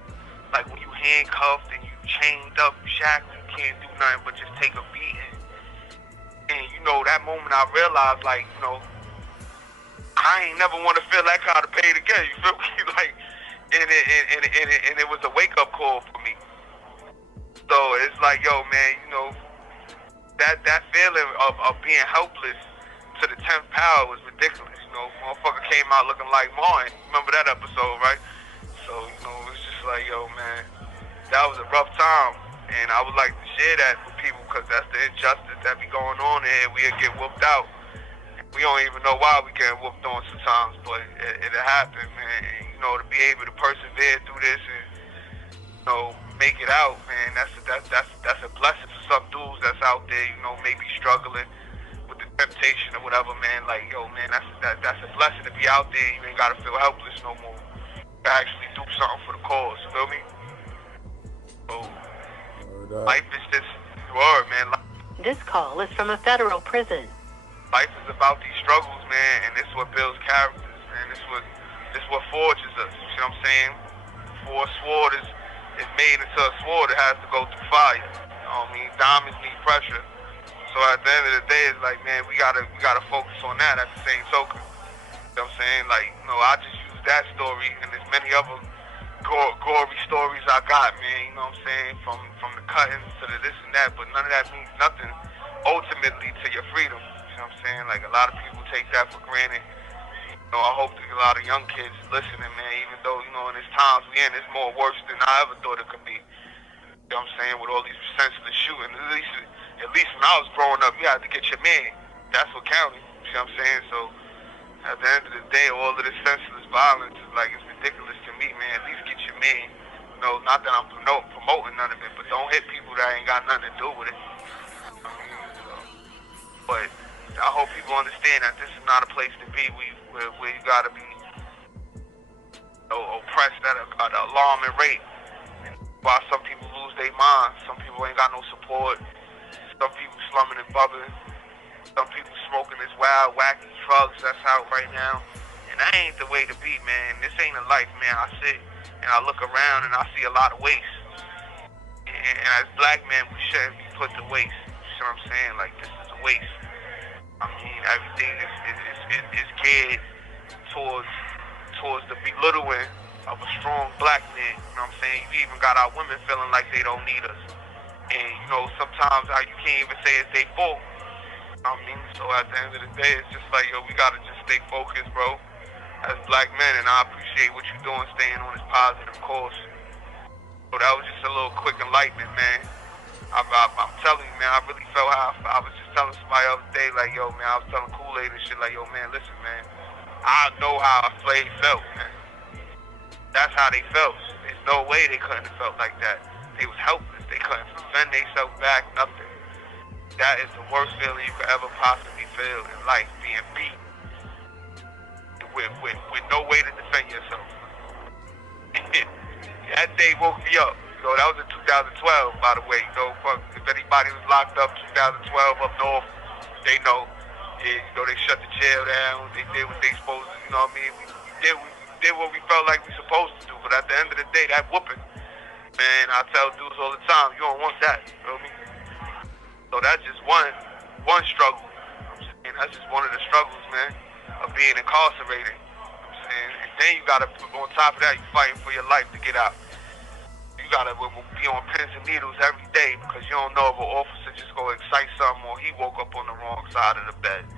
Like, when you handcuffed and you chained up, shackled, you can't do nothing but just take a beating. And, you know, that moment I realized, like, you know, I ain't never want to feel that kind of pain again, you feel me? Like, and it was a wake-up call for me. So it's like, yo, man, you know, that feeling of being helpless to the 10th power was ridiculous. You know, motherfucker came out looking like Martin. Remember that episode, right? So, you know, it's just like, yo, man, that was a rough time. And I would like to share that with people, because that's the injustice that be going on here. We'll get whooped out. We don't even know why we get whooped on sometimes, but it'll happen, man. And, you know, to be able to persevere through this and, you know, make it out, man, that's a blessing for some dudes that's out there, you know, maybe struggling with the temptation or whatever, man. Like, yo, man, that's a blessing to be out there. You ain't gotta feel helpless no more. to actually do something for the cause, feel me? So, life is just, word, man. This call is from a federal prison. Life is about these struggles, man, and this is what builds characters, man. This is what forges us, you know what I'm saying? For a sword is made into a sword, it has to go through fire. You know what I mean? Diamonds need pressure. So at the end of the day, it's like, man, we gotta focus on that at the same token. You know what I'm saying? Like, you know, I just use that story, and there's many other gory stories I got, man. You know what I'm saying? From the cuttings to the this and that, but none of that means nothing ultimately to your freedom. You know what I'm saying? Like, a lot of people take that for granted. You know, I hope that a lot of young kids listening, man, even though, you know, in these times we in, it's more worse than I ever thought it could be. You know what I'm saying? With all these senseless shooting. At least when I was growing up, you had to get your man. That's what counted. You know what I'm saying? So at the end of the day, all of this senseless violence is like, it's ridiculous to me, man. At least get your man. You know, not that I'm promoting none of it, but don't hit people that ain't got nothing to do with it. I mean, but I hope people understand that this is not a place to be where you gotta be, you know, oppressed at an alarming rate. While some people lose their minds, some people ain't got no support, some people slumming and bubbling, some people smoking this wild, wacky drugs that's out right now. And that ain't the way to be, man. This ain't a life, man. I sit and I look around and I see a lot of waste. And as black men, we shouldn't be put to waste. You know what I'm saying? Like, this is a waste. I mean, everything is geared towards the belittling of a strong black man. You know what I'm saying? You even got our women feeling like they don't need us. And, you know, sometimes you can't even say it's their fault. I mean, so at the end of the day, it's just like, yo, we gotta just stay focused, bro, as black men, and I appreciate what you're doing, staying on this positive course. So that was just a little quick enlightenment, man. I'm telling you, man, I really felt how I was just telling somebody the other day, like, yo, man, I was telling Kool-Aid and shit, like, yo, man, listen, man, I know how a slave felt, man. That's how they felt. There's no way they couldn't have felt like that. They was helpless. They couldn't defend themselves back, nothing. That is the worst feeling you could ever possibly feel in life, being beat with no way to defend yourself. That day woke me up. You know, that was in 2012, by the way. You know, if anybody was locked up 2012 up north, they know. Yeah, you know, they shut the jail down. They did what they supposed to. You know what I mean? We did what we felt like we supposed to do. But at the end of the day, that whooping, man, I tell dudes all the time, you don't want that. You know what I mean? So that's just one struggle. And that's just one of the struggles, man, of being incarcerated. You know what I'm saying? And then you gotta, on top of that, you fighting for your life to get out. You gotta be on pins and needles every day because you don't know if an officer just gonna excite something or he woke up on the wrong side of the bed.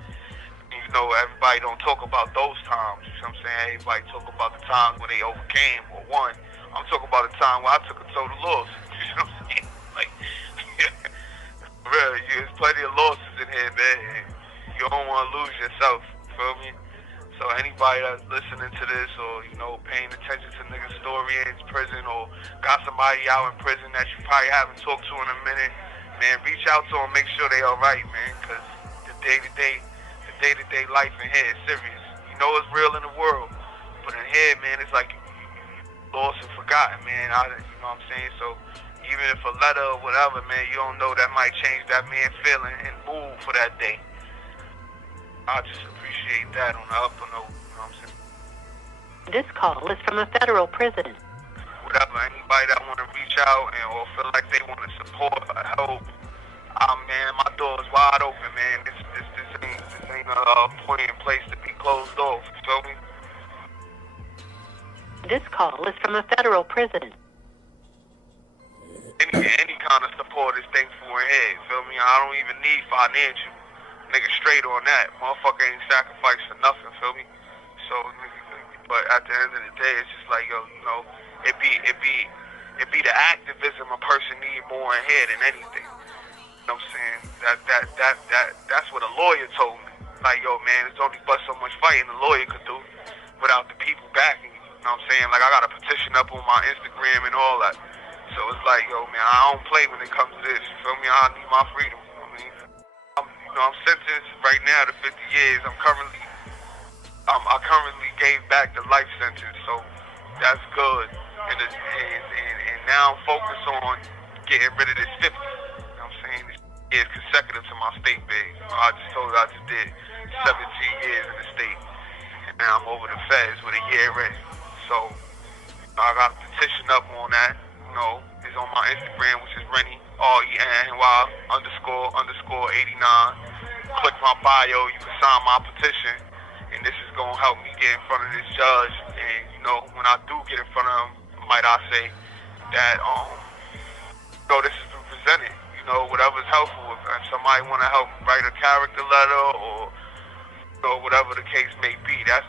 And you know, everybody don't talk about those times. You know what I'm saying? Everybody talk about the times when they overcame or won. I'm talking about the time where I took a total loss. You know what I'm saying? Like, really, there's plenty of losses in here, man. You don't want to lose yourself, feel me? So anybody that's listening to this or, you know, paying attention to niggas' story in prison or got somebody out in prison that you probably haven't talked to in a minute, man, reach out to them, make sure they all right, man, because the day-to-day life in here is serious. You know it's real in the world, but in here, man, it's like lost and forgotten, man. You know what I'm saying? So even if a letter or whatever, man, you don't know, that might change that man's feeling and mood for that day. I just appreciate that on the upper note, you know what I'm saying? This call is from a federal prison. Whatever, anybody that want to reach out or feel like they want to support or help, man, my door is wide open, man. This ain't a point in place to be closed off, you feel me? This call is from a federal prison. Any kind of support is thankful in here, you feel me? I don't even need financial. Nigga straight on that. Motherfucker ain't sacrificed for nothing, feel me? So, but at the end of the day, it's just like, yo, you know, it be the activism a person need more in here than anything. You know what I'm saying? That's what a lawyer told me. Like, yo, man, it's only but so much fighting a lawyer could do without the people backing you. You know what I'm saying? Like, I got a petition up on my Instagram and all that. So it's like, yo, man, I don't play when it comes to this. You feel me? I need my freedom. I mean, I'm sentenced right now to 50 years. I currently gave back the life sentence. So that's good. And now I'm focused on getting rid of this 50. You know what I'm saying? This years consecutive to my state base. I just told you I just did 17 years in the state. And now I'm over the feds with a year in. So I got a petition up on that. It's on my Instagram, which is Renny, RENY __89. Click my bio, you can sign my petition. And this is going to help me get in front of this judge. And, when I do get in front of him, might I say, that, this has been presented. Whatever's helpful. If somebody want to help write a character letter or whatever the case may be, that's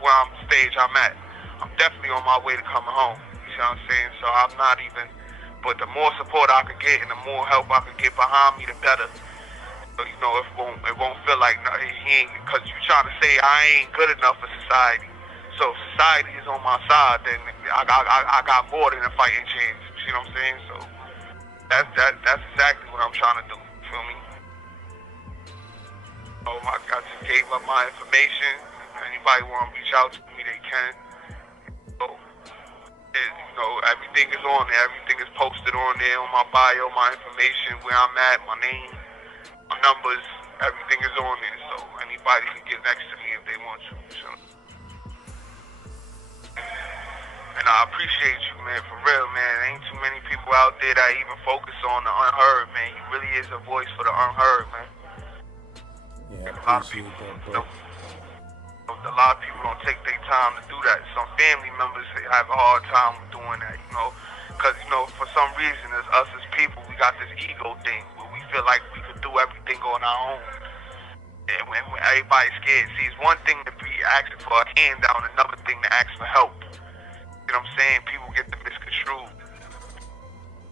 where stage I'm at. I'm definitely on my way to coming home. You know what I'm saying? So I'm not even, but the more support I could get and the more help I could get behind me, the better. So, it won't feel like he ain't, because you trying to say I ain't good enough for society. So if society is on my side, then I got more than a fighting chance. You know what I'm saying? So that's exactly what I'm trying to do. You feel me? I just gave up my information. If anybody want to reach out to me, they can. Everything is on there. Everything is posted on there on my bio, my information, where I'm at, my name, my numbers. Everything is on there. So anybody can get next to me if they want to. So. And I appreciate you, man, for real, man. There ain't too many people out there that even focus on the unheard, man. You really is a voice for the unheard, man. Yeah, a lot of people don't take their time to do that. Some family members have a hard time with doing that, because for some reason, as us as people, we got this ego thing where we feel like we could do everything on our own, and when everybody's scared. See, it's one thing to be asking for a handout, and another thing to ask for help. You know what I'm saying? People get the misconstrued.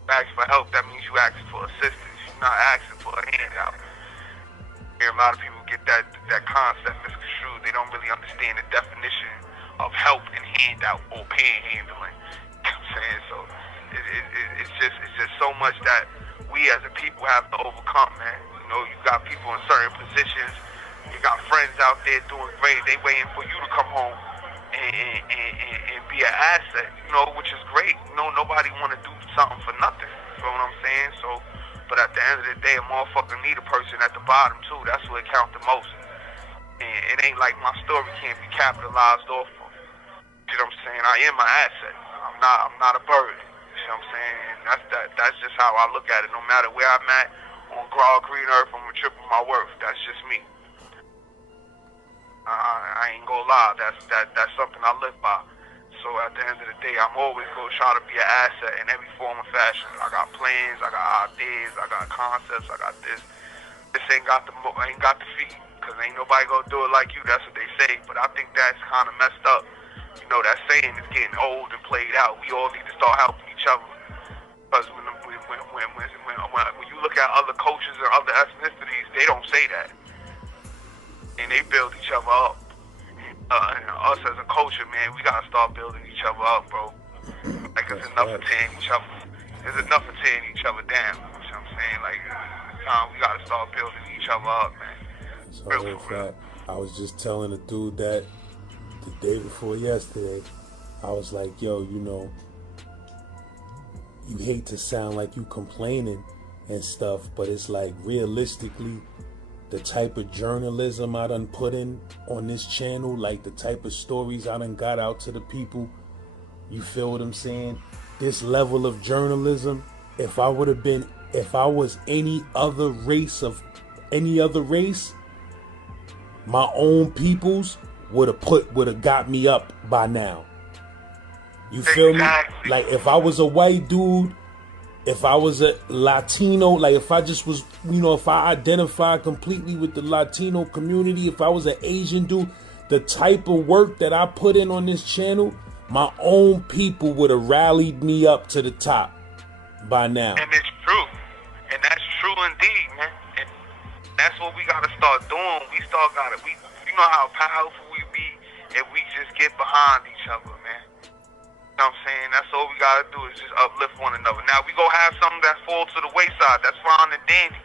Ask for help, that means you asking for assistance. You're not asking for a handout. A lot of people get that concept misconstrued. They don't really understand the definition of help and handout or panhandling. You know what I'm saying? So it's just so much that we as a people have to overcome, man. You got people in certain positions. You got friends out there doing great. They waiting for you to come home and be an asset, which is great. Nobody want to do something for nothing. You know what I'm saying? So. But at the end of the day, a motherfucker need a person at the bottom too. That's what counts the most. And it ain't like my story can't be capitalized off of. You know what I'm saying? I am my asset. I'm not a burden. You know what I'm saying? And that's just how I look at it. No matter where I'm at on green earth, I'm gonna triple my worth. That's just me. I ain't gonna lie. That's something I live by. So at the end of the day, I'm always going to try to be an asset in every form of fashion. I got plans, I got ideas, I got concepts, I got this. This ain't got the feet, because ain't nobody going to do it like you. That's what they say. But I think that's kind of messed up. That saying is getting old and played out. We all need to start helping each other. Because when you look at other cultures and other ethnicities, they don't say that. And they build each other up. Us as a culture, man, we gotta start building each other up, bro. Like it's enough of tearing each other. There's enough of tearing each other down. You know what I'm saying? Like we gotta start building each other up, man. That's real fact. I was just telling a dude that the day before yesterday. I was like, yo, you hate to sound like you complaining and stuff, but it's like realistically, the type of journalism I done put in on this channel, like the type of stories I done got out to the people, you feel what I'm saying? This level of journalism, if I was any other race, my own peoples would have got me up by now. You feel me? Like if I was a white dude, if I was a Latino, like if I just was, if I identified completely with the Latino community, if I was an Asian dude, the type of work that I put in on this channel, my own people would have rallied me up to the top by now. And it's true. And that's true indeed, man. And that's what we got to start doing. You know how powerful we be if we just get behind each other, man. You know what I'm saying? That's all we gotta do is just uplift one another. Now, we gonna have something that falls to the wayside. That's fine and dandy.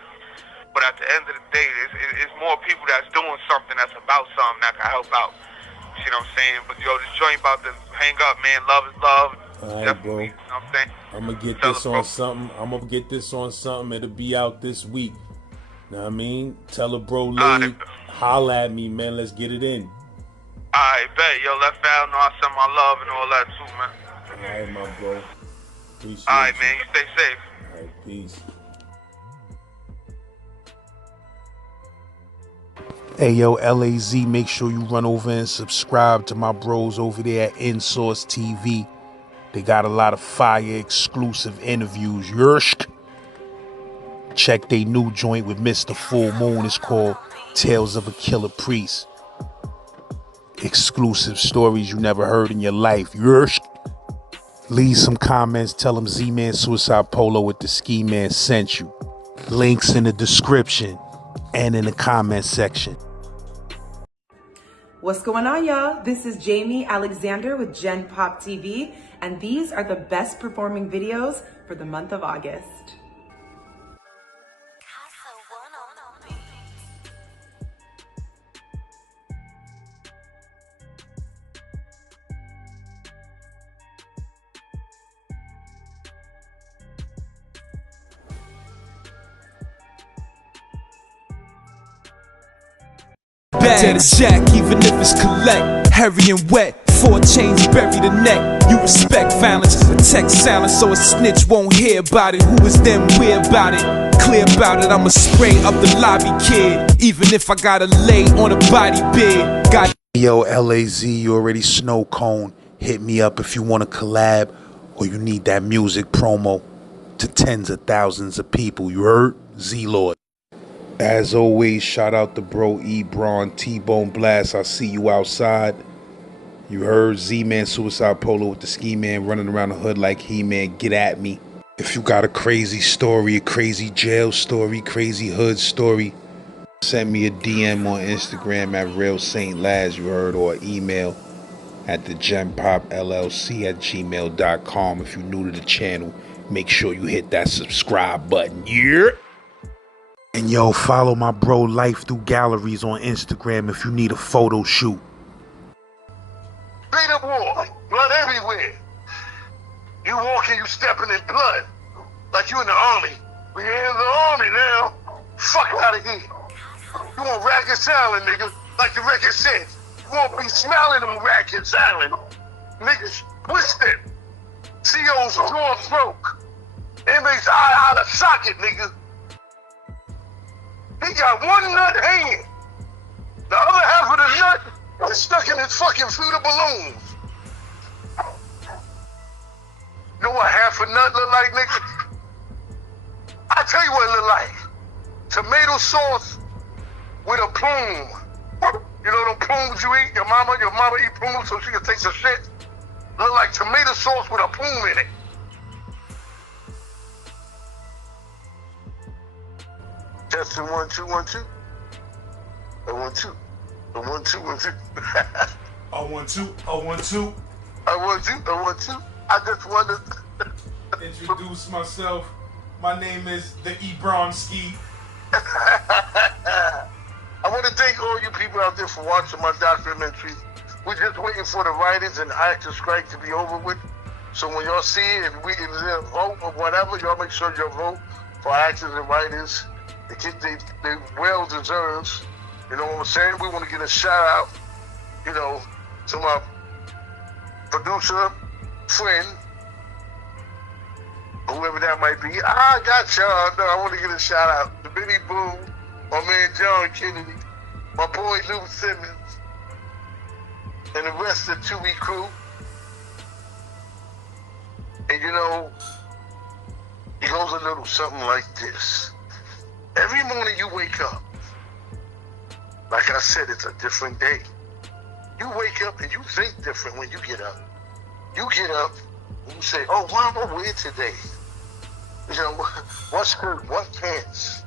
But at the end of the day, it's more people that's doing something that's about something that can help out. You know what I'm saying? But yo, this joint about to hang up, man. Love is love. All right, bro. Definitely. You know what I'm saying? I'm gonna get Tell this her, on bro. something. It'll be out this week. Know what I mean? Tell a bro Alright, Lay, holla at me, man. Let's get it in. alright, bet. Yo, let Val know I send my love and all that too, man. All right, my bro. Appreciate Alright, you. man. You stay safe. All right, peace. Hey yo, LAZ, make sure you run over and subscribe to my bros over there at InSource TV. They got a lot of fire exclusive interviews. Yersk. Check they new joint with Mr. Full Moon. It's called Tales of a Killer Priest. Exclusive stories you never heard in your life. Yersk. Leave some comments. Tell them Z-Man Suicide Polo with the Ski Man sent you. Links in the description and in the comment section. What's going on, y'all? This is Jamie Alexander with Gen Pop TV, and these are the best performing videos for the month of August. To the jack, even if it's collect. Hairy and wet, 4 chains buried the neck. You respect violence, protect silence, so a snitch won't hear about it. Who is them? We're about it. Clear about it, I'ma spray up the lobby, kid. Even if I gotta lay on a body bed. Got Yo, LAZ, you already snow cone. Hit me up if you want to collab or you need that music promo to tens of thousands of people. You heard? Z-Lord. As always, shout out to bro E-Bron, T-Bone Blast. I see you outside. You heard? Z-Man Suicide Polo with the Ski Man running around the hood like He-Man. Get at me. If you got a crazy story, a crazy jail story, crazy hood story, send me a DM on Instagram at Real Saint Laz, you heard, or email at thegenpopllc@gmail.com. If you're new to the channel, make sure you hit that subscribe button. Yeah. And yo, follow my bro Life Through Galleries on Instagram if you need a photo shoot. Straight up war, blood everywhere. You walking, you stepping in blood, like you in the army. We in the army now. Fuck out of here. You want Rikers Island, nigga, like the record said. You won't be smiling on Rikers Island. Niggas twisted. CO's jaw broke. Inmates eye out of socket, nigga. He got one nut hanging. The other half of the nut is stuck in his fucking fetal balloons. You know what half a nut look like, nigga? I tell you what it look like. Tomato sauce with a plume. You know them plumes you eat? Your mama eat plumes so she can take some shit? Look like tomato sauce with a plume in it. Testing 1 2 1 2. 1 2. 1 2 1 2. 1 2, 1 2. 1 2 1 2. I just wanted to Introduce myself. My name is the E-Bronski. I want to thank all you people out there for watching my documentary. We're just waiting for the writers and actors strike to be over with. So when y'all see it, if there's a vote or whatever, y'all make sure y'all vote for actors and writers. They well deserved. You know what I'm saying? We want to get a shout out, you know, to my producer, friend, whoever that might be. I got y'all. No, I want to get a shout out to Benny Boone, my man John Kennedy, my boy Lou Simmons, and the rest of the 2E crew. And you know, it goes a little something like this. Every morning you wake up, like I said, it's a different day. You wake up and you think different when you get up. You get up and you say, oh, what am I wearing today? You know, what skirt, what pants?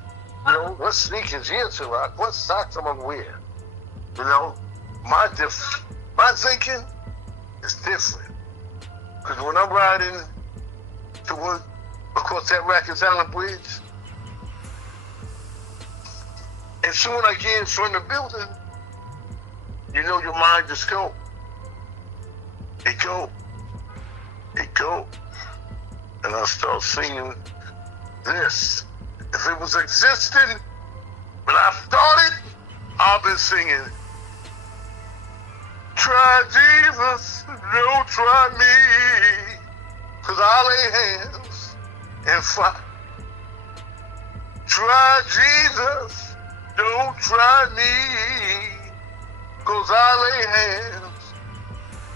You know, what sneakers here to rock? What socks am I gonna wear? You know, my thinking is different. Because when I'm riding to work across that Rikers Island Bridge, and soon I get in front of the building, you know your mind just go. It go. And I start singing this. If it was existing when I started, I've been singing. Try Jesus, don't try me, 'cause I lay hands and fight. Try Jesus, don't try me, 'cause I lay hands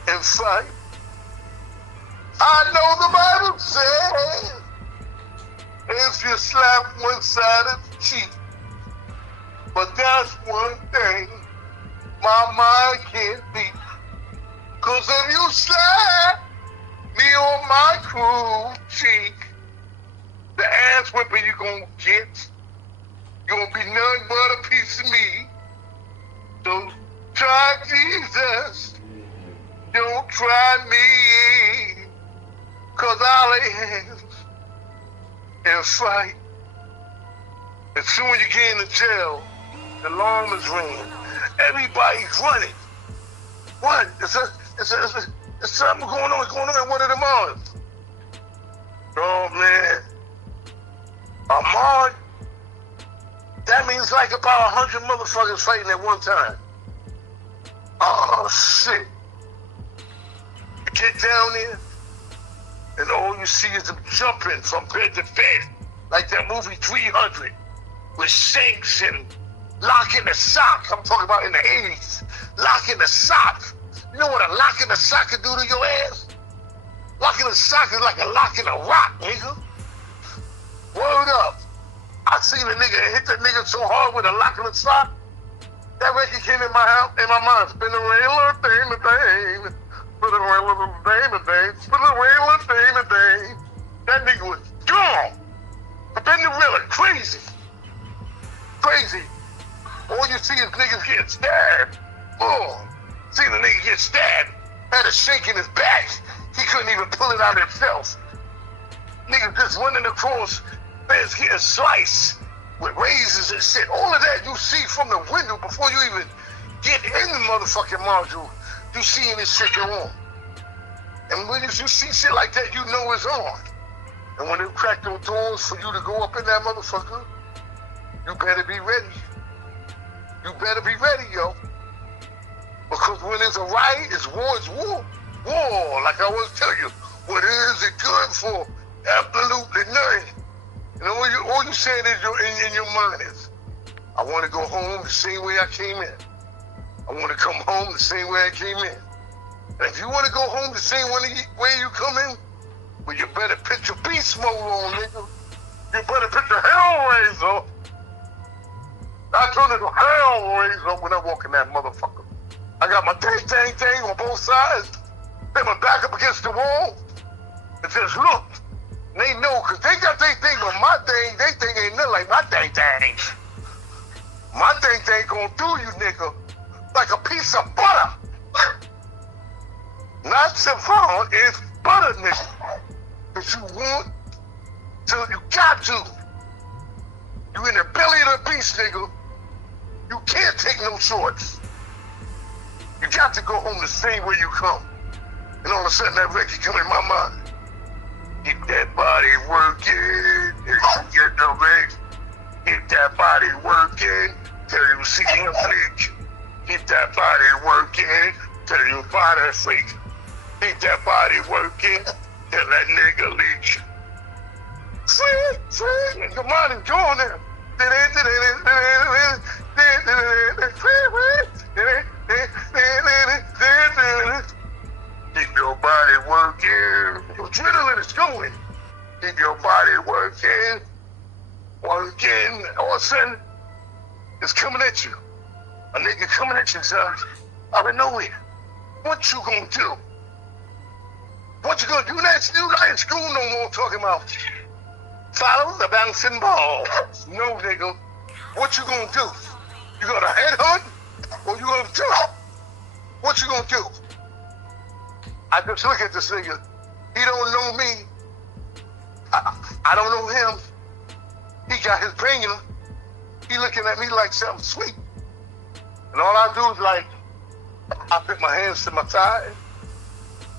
and fight. I know the Bible says, if you slap one side of the cheek, but that's one thing my mind can't beat. 'Cause if you slap me on my cruel cheek, the ass whipping you gonna get, gonna be nothing but a piece of me. So try Jesus, don't try me, 'cause I lay hands and fight. As soon as you get in the jail, the alarm is ringing. Everybody's running. What? It's something going on in one of the malls. Oh man. Ahmad, that means like about 100 motherfuckers fighting at one time. Oh shit. You get down there, and all you see is them jumping from bed to bed, like that movie 300, with Shanks and Lock in the Sock. I'm talking about in the 80s. Lock in the Sock. You know what a lock in the sock can do to your ass? Lock in the sock is like a lock in a rock, nigga. Word up. I seen a nigga hit the nigga so hard with a lock in the sock. That record came in my house, in my mind. Spin the rail, dame, dame. Spin the rail, dame, dame. Spin the rail, dame, dame. That nigga was gone. But then the real crazy. Crazy. All you see is niggas getting stabbed. Oh, seen a nigga get stabbed. Had a shake in his back. He couldn't even pull it out himself. Niggas just running across, man's getting sliced with razors and shit. All of that you see from the window before you even get in the motherfucking module. You seeing this shit go on. And when you see shit like that, you know it's on. And when they crack those doors for you to go up in that motherfucker, you better be ready. You better be ready, yo. Because when it's a riot, it's war, it's war. War, like I always tell you. What is it good for? Absolutely nothing. And all you saying in your mind is, I want to go home the same way I came in. I want to come home the same way I came in. And if you want to go home the same way you come in, well, you better put your beast mode on, nigga. You better put your Hellraiser. I turn into Hellraiser when I walk in that motherfucker. I got my dang on both sides. Then my back up against the wall. And just look. And they know, because they got their thing on my thing. They think ain't nothing like my dang. My dang gonna do you, nigga, like a piece of butter. Not Savon, it's butter, nigga. If you want to, you got to. You in the belly of the beast, nigga. You can't take no shorts. You got to go home the same way you come. And all of a sudden that record come in my mind. Keep that body working, if you get the legs. Keep that body working, till you see him leak. Keep that body working, till you find a freak. Keep that body working, till that nigga leak. Free, your mind is going there. Keep your body working. Your adrenaline is going. Keep your body working. All of a sudden, it's coming at you. A nigga coming at you, son, out of nowhere. What you gonna do? What you gonna do next? You not in school no more talking about follow the bouncing ball. No, nigga. What you gonna do? You gonna headhunt? Or you gonna jump? What you gonna do? I just look at this nigga. He don't know me. I don't know him. He got his banger. He looking at me like something sweet. And all I do is like, I put my hands to my side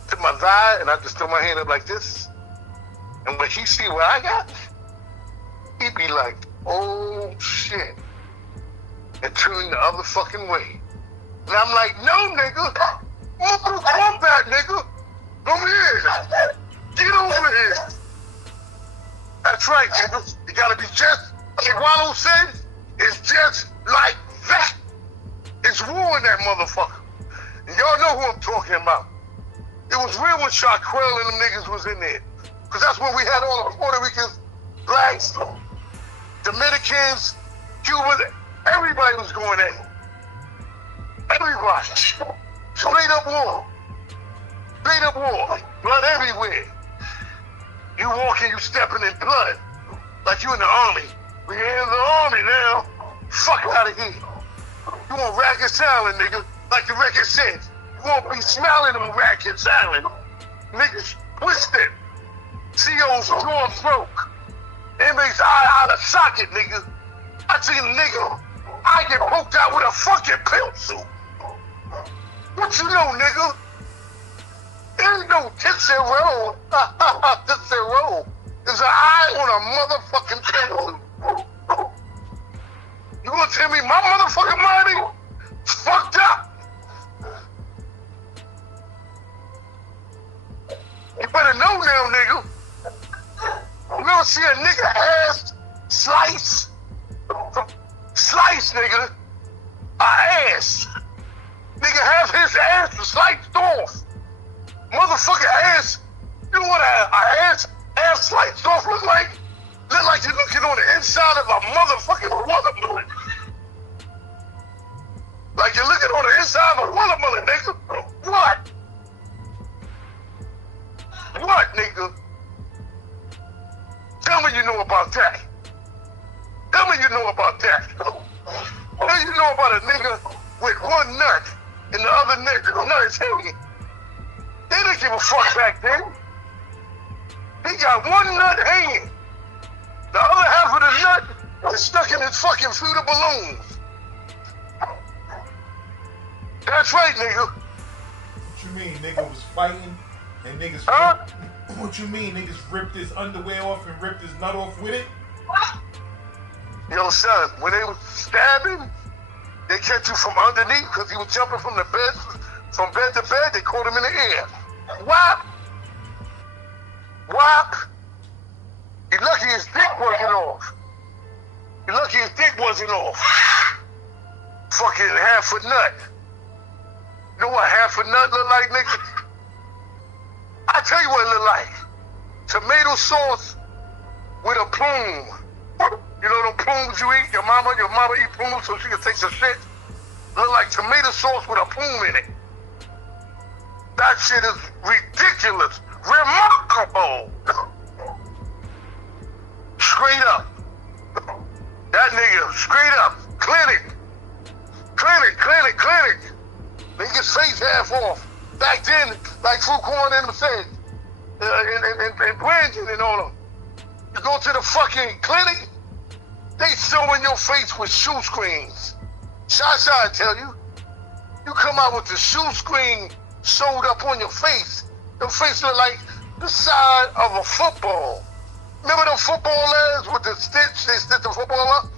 to my thigh, and I just throw my hand up like this. And when he see what I got, he be like, oh shit. And turn the other fucking way. And I'm like, no, nigga. Come back, nigga. Come here. Get over here. That's right, nigga. You gotta be just, like Wallow said, it's just like that. It's war in that motherfucker. And y'all know who I'm talking about. It was real when Shaquille and them niggas was in there. Because that's when we had all the Puerto Ricans, blacks, Dominicans, Cubans, everybody was going in. Everybody. Straight up war. Straight up war. Blood everywhere. You walking, you stepping in blood. Like you in the army. We in the army now. Fuck out of here. You want Rackets Island, nigga. Like the record said. You won't be smelling them Rackets Island. Niggas twisted. CO's jaw broke. Inmates eye out of socket, nigga. I seen a nigga. I get poked out with a fucking pencil. What you know, nigga? There ain't no tits and roll. Tits and roll. There's an eye on a motherfucking pencil. You gonna tell me my motherfucking money fucked up? You better know now, nigga. You ever see a nigga ass slice? Slice, nigga. A ass. Nigga have his ass sliced off. Motherfucking ass. You know what a ass sliced off look like? Look like you're looking on the inside of a motherfucking watermelon. Like you're looking on the inside of a watermelon, nigga. What? What, nigga? Tell me you know about that. Tell me you know about that. Tell you know about a nigga with one nut and the other nut is hanging. They didn't give a fuck back then. He got one nut hanging. The other half of the nut is stuck in his fucking fetal balloons. That's right, nigga. What you mean, nigga was fighting and niggas... Huh? What you mean, niggas ripped his underwear off and ripped his nut off with it? Yo, son, when they was stabbing, they catch you from underneath because he was jumping from the bed, from bed to bed. They caught him in the air. Whap! Whap! You're lucky his dick wasn't off. You're lucky his dick wasn't off. Fucking half a nut. You know what half a nut look like, nigga? I tell you what it look like. Tomato sauce with a plume. You know them plumes you eat? Your mama eat plumes so she can take some shit. Look like tomato sauce with a plume in it. That shit is ridiculous. Remarkable. Straight up. That nigga, straight up. Clinic. Nigga's face half off. Back then, like Fuquan and them said, and Brandon and all them. You go to the fucking clinic, they sewing your face with shoe screens. Shasha, I tell you. You come out with the shoe screen sewed up on your face. Your face look like the side of a football. Remember them football lads with the stitch? They stitch the football up?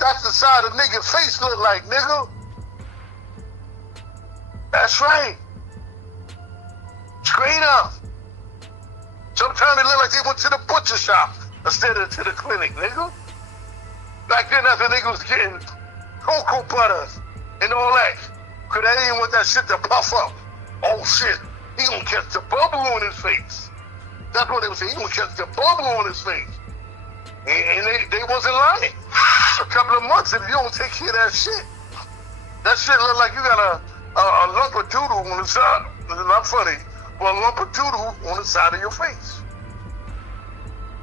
That's the side of nigga's face look like, nigga. That's right. Straight up. Sometimes they look like they went to the butcher shop instead of to the clinic, nigga. Back then, that's when niggas was getting cocoa butters and all that. Cause they didn't want that shit to puff up. Oh shit, he gonna catch the bubble on his face. That's what they would say, he gonna catch the bubble on his face. And they wasn't lying. A couple of months if you don't take care of that shit look like you got a lump of doodle on the side. It's not funny, but a lump of doodle on the side of your face.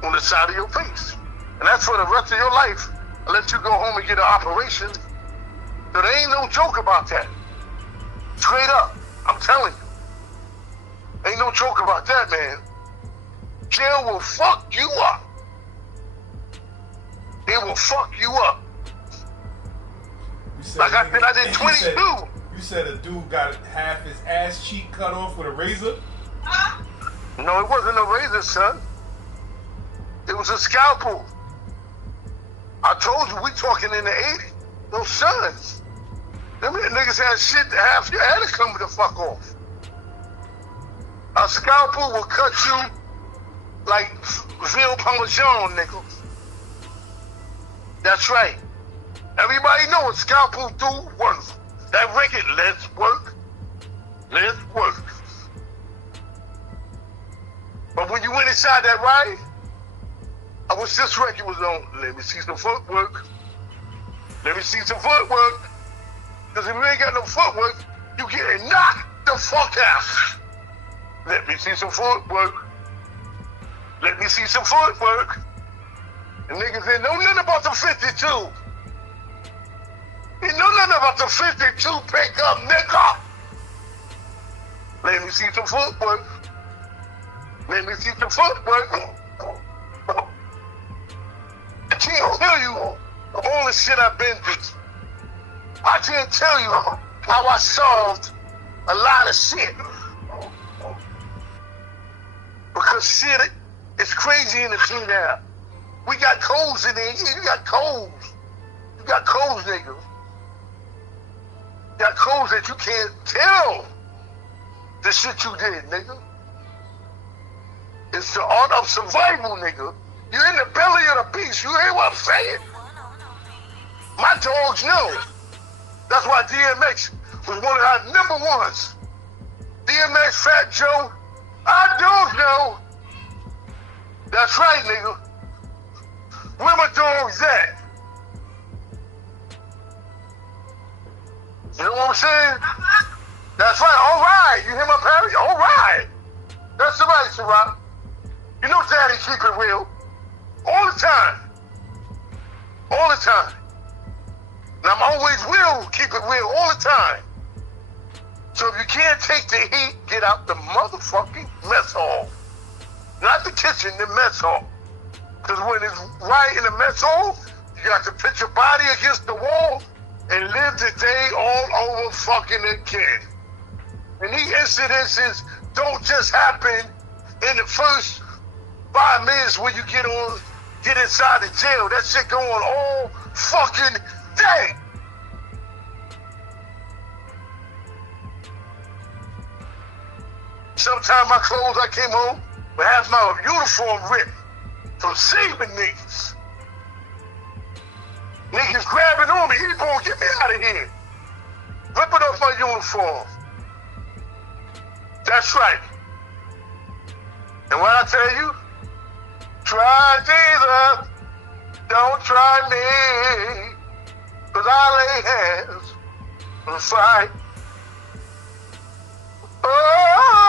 On the side of your face. And that's for the rest of your life. I'll let you go home and get an operation. So there ain't no joke about that. Straight up, I'm telling you. Ain't no joke about that, man. Jail will fuck you up. It will fuck you up. Like I said, I did 22. You said a dude got half his ass cheek cut off with a razor? No, it wasn't a razor, son. It was a scalpel. I told you, we talking in the 80s. Those sons. Them niggas had shit that half your head is coming the fuck off. A scalpel will cut you like veal parmesan, nigga. That's right. Everybody know what scalpel do work. That record, let's work. Let's work. But when you went inside that ride, I wish this record was on. Let me see some footwork. Let me see some footwork. Because if you ain't got no footwork, you getting knocked the fuck out. Let me see some footwork. Let me see some footwork. And niggas didn't know nothing about the 52. He know nothing about the 52 pickup, nigga. Let me see some footwork. Let me see some footwork. I can't tell you all the shit I've been through. I can't tell you how I solved a lot of shit. Because shit is crazy in the team now. We got codes in there. You got codes. You got codes, nigga. You got codes that you can't tell the shit you did, nigga. It's the art of survival, nigga. You're in the belly of the beast. You hear what I'm saying? My dogs know. That's why DMX was one of our number ones. DMX, Fat Joe, our dogs know. That's right, nigga. Where my dogs at? You know what I'm saying? That's right, all right. You hear my parry? All right. That's right, Sarah. You know Daddy keep it real. All the time. All the time. And I'm always will keep it real all the time. So if you can't take the heat, get out the motherfucking mess hall. Not the kitchen, the mess hall. Because when it's right in the mess hall, you got to put your body against the wall and live the day all over fucking again. And these incidences don't just happen in the first 5 minutes when you get inside the jail. That shit going all fucking day. Sometimes my clothes I came home would have my uniform ripped from saving niggas. Niggas grabbing on me. He gonna get me out of here. Ripping off my uniform. That's right. And what I tell you, try Jesus, don't try me, 'cause I lay hands and fight. Oh,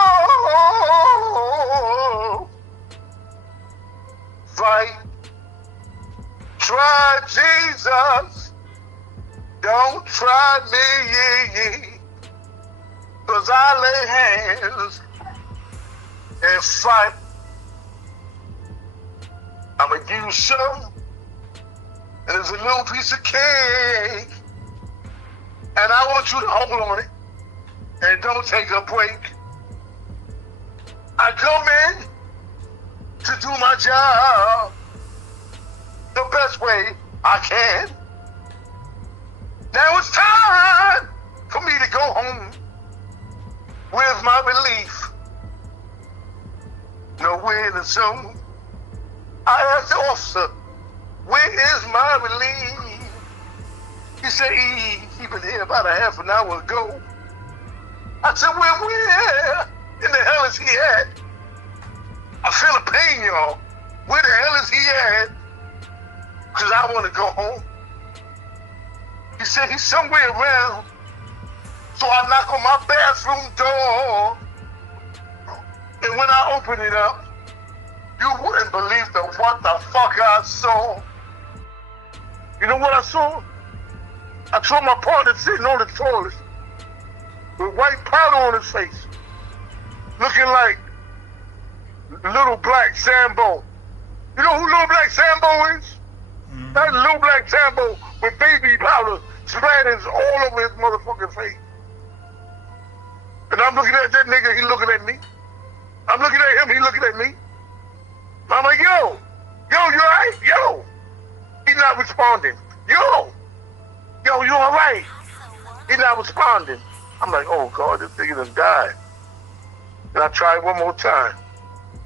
fight. Try Jesus, don't try me, 'cause I lay hands and fight. I'ma give you some, and there's a little piece of cake, and I want you to hold on it, and don't take a break. I come in to do my job the best way I can. Now it's time for me to go home. Where's my relief? Nowhere in the zone. I asked the officer, where is my relief? He said he been here about a half an hour ago. I said, where in the hell is he at? I feel a pain, y'all. Where the hell is he at? 'Cause I want to go home. He said he's somewhere around. So I knock on my bathroom door. And when I open it up, you wouldn't believe what the fuck I saw. You know what I saw? I saw my partner sitting on the toilet with white powder on his face, looking like Little Black Sambo. You know who Little Black Sambo is? Mm-hmm. That's Little Black Sambo with baby powder splatters all over his motherfucking face. I'm looking at that nigga, he looking at me. I'm looking at him, he looking at me. I'm like, yo, you alright? Yo. He's not responding. Yo, you alright? He's not responding. I'm like, oh God, this nigga done died. And I tried one more time.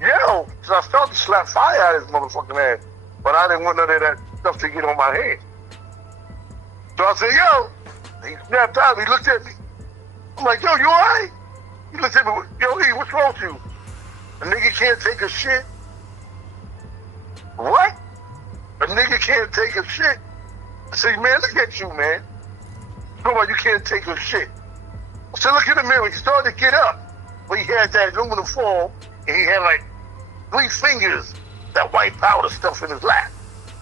Yo, so I started to slap fire out of his motherfucking ass. But I didn't want none of that stuff to get on my head. So I said, yo. He snapped out, he looked at me. I'm like, yo, you alright? He looked at me, yo, E, what's wrong with you? A nigga can't take a shit? What? A nigga can't take a shit? I said, man, look at you, man. Come on, you can't take a shit. I said, look in the mirror. He started to get up. But he had that aluminum foil, and he had like 3 fingers, that white powder stuff in his lap.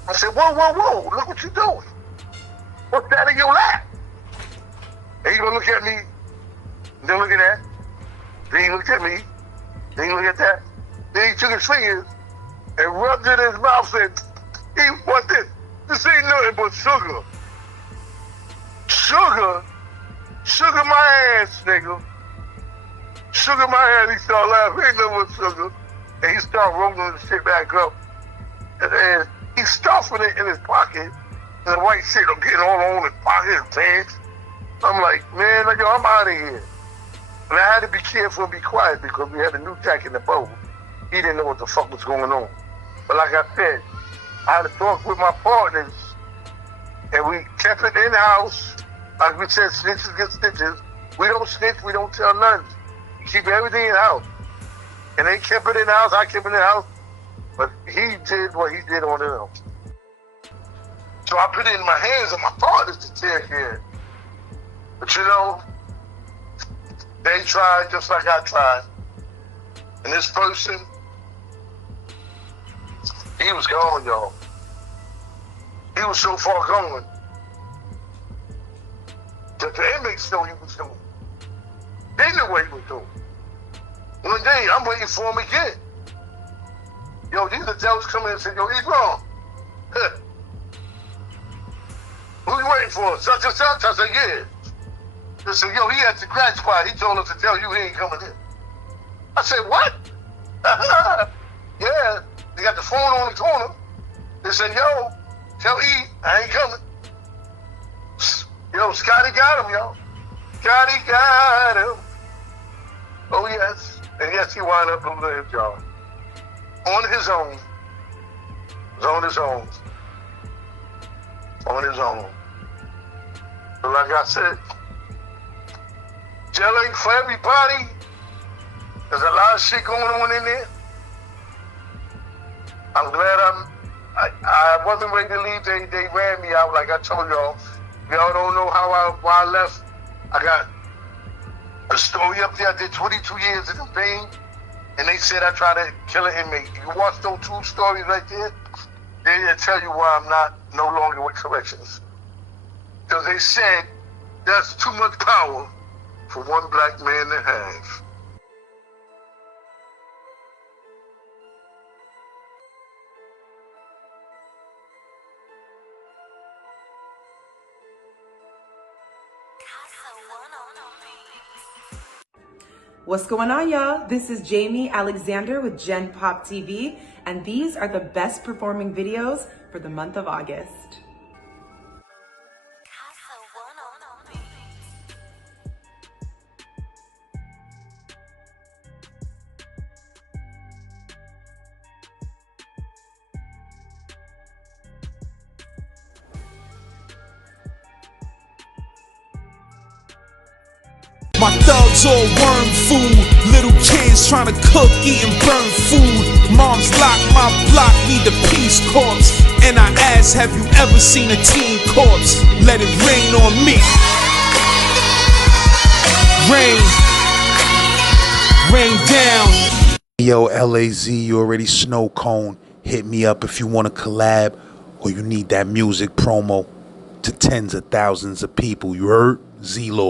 I said, whoa, look what you doing. What's that in your lap? And he gonna look at me, then look at that. Then he looked at me, then he looked at that. Then he took his fingers and rubbed it in his mouth and said, what's this? This ain't nothing but sugar. Sugar my ass, nigga. Sugar my ass. He started laughing, ain't nothing but sugar. And he started rolling the shit back up. And then he's stuffing it in his pocket. And the white shit getting all on his pocket, his pants. I'm like, man, yo, I'm out of here. And I had to be careful and be quiet because we had a new jack in the boat. He didn't know what the fuck was going on. But like I said, I had to talk with my partners, and we kept it in-house. Like we said, snitches get stitches. We don't snitch, we don't tell none. We keep everything in-house. And they kept it in-house, I kept it in-house. But he did what he did on his own. So I put it in my hands of my partners to take care. But you know, they tried just like I tried. And this person, he was gone, y'all. He was so far gone that the inmates knew he was doing. They knew what he was doing. One day, I'm waiting for him again. Yo, these adults come in and say, yo, he's wrong. Who you waiting for? Such and such? I said, yeah. They said, yo, he at the crack spot. He told us to tell you he ain't coming in. I said, what? Yeah, they got the phone on the corner. They said, yo, tell E, I ain't coming. Yo, Scotty got him, yo. Scotty got him. Oh, yes. And yes, he wound up over his job. On his own. It was on his own. On his own. But like I said, jail ain't for everybody. There's a lot of shit going on in there. I'm glad I wasn't ready to leave. They ran me out like I told y'all. Y'all don't know why I left. I got a story up there. I did 22 years in the vein, and they said I tried to kill an inmate. You watch those 2 stories right there, they'll tell you why I'm not no longer with corrections. Because they said that's too much power for one black man to have. What's going on, y'all? This is Jamie Alexander with Gen Pop TV, and these are the best performing videos for the month of August. My thugs all worm food, little kids trying to cook, eating burnt food. Moms lock my block, need the Peace Corps. And I ask, have you ever seen a teen corpse? Let it rain on me. Rain down. Yo, LAZ, you already snow cone. Hit me up if you want to collab or you need that music promo to tens of thousands of people. You heard? Z-Lord.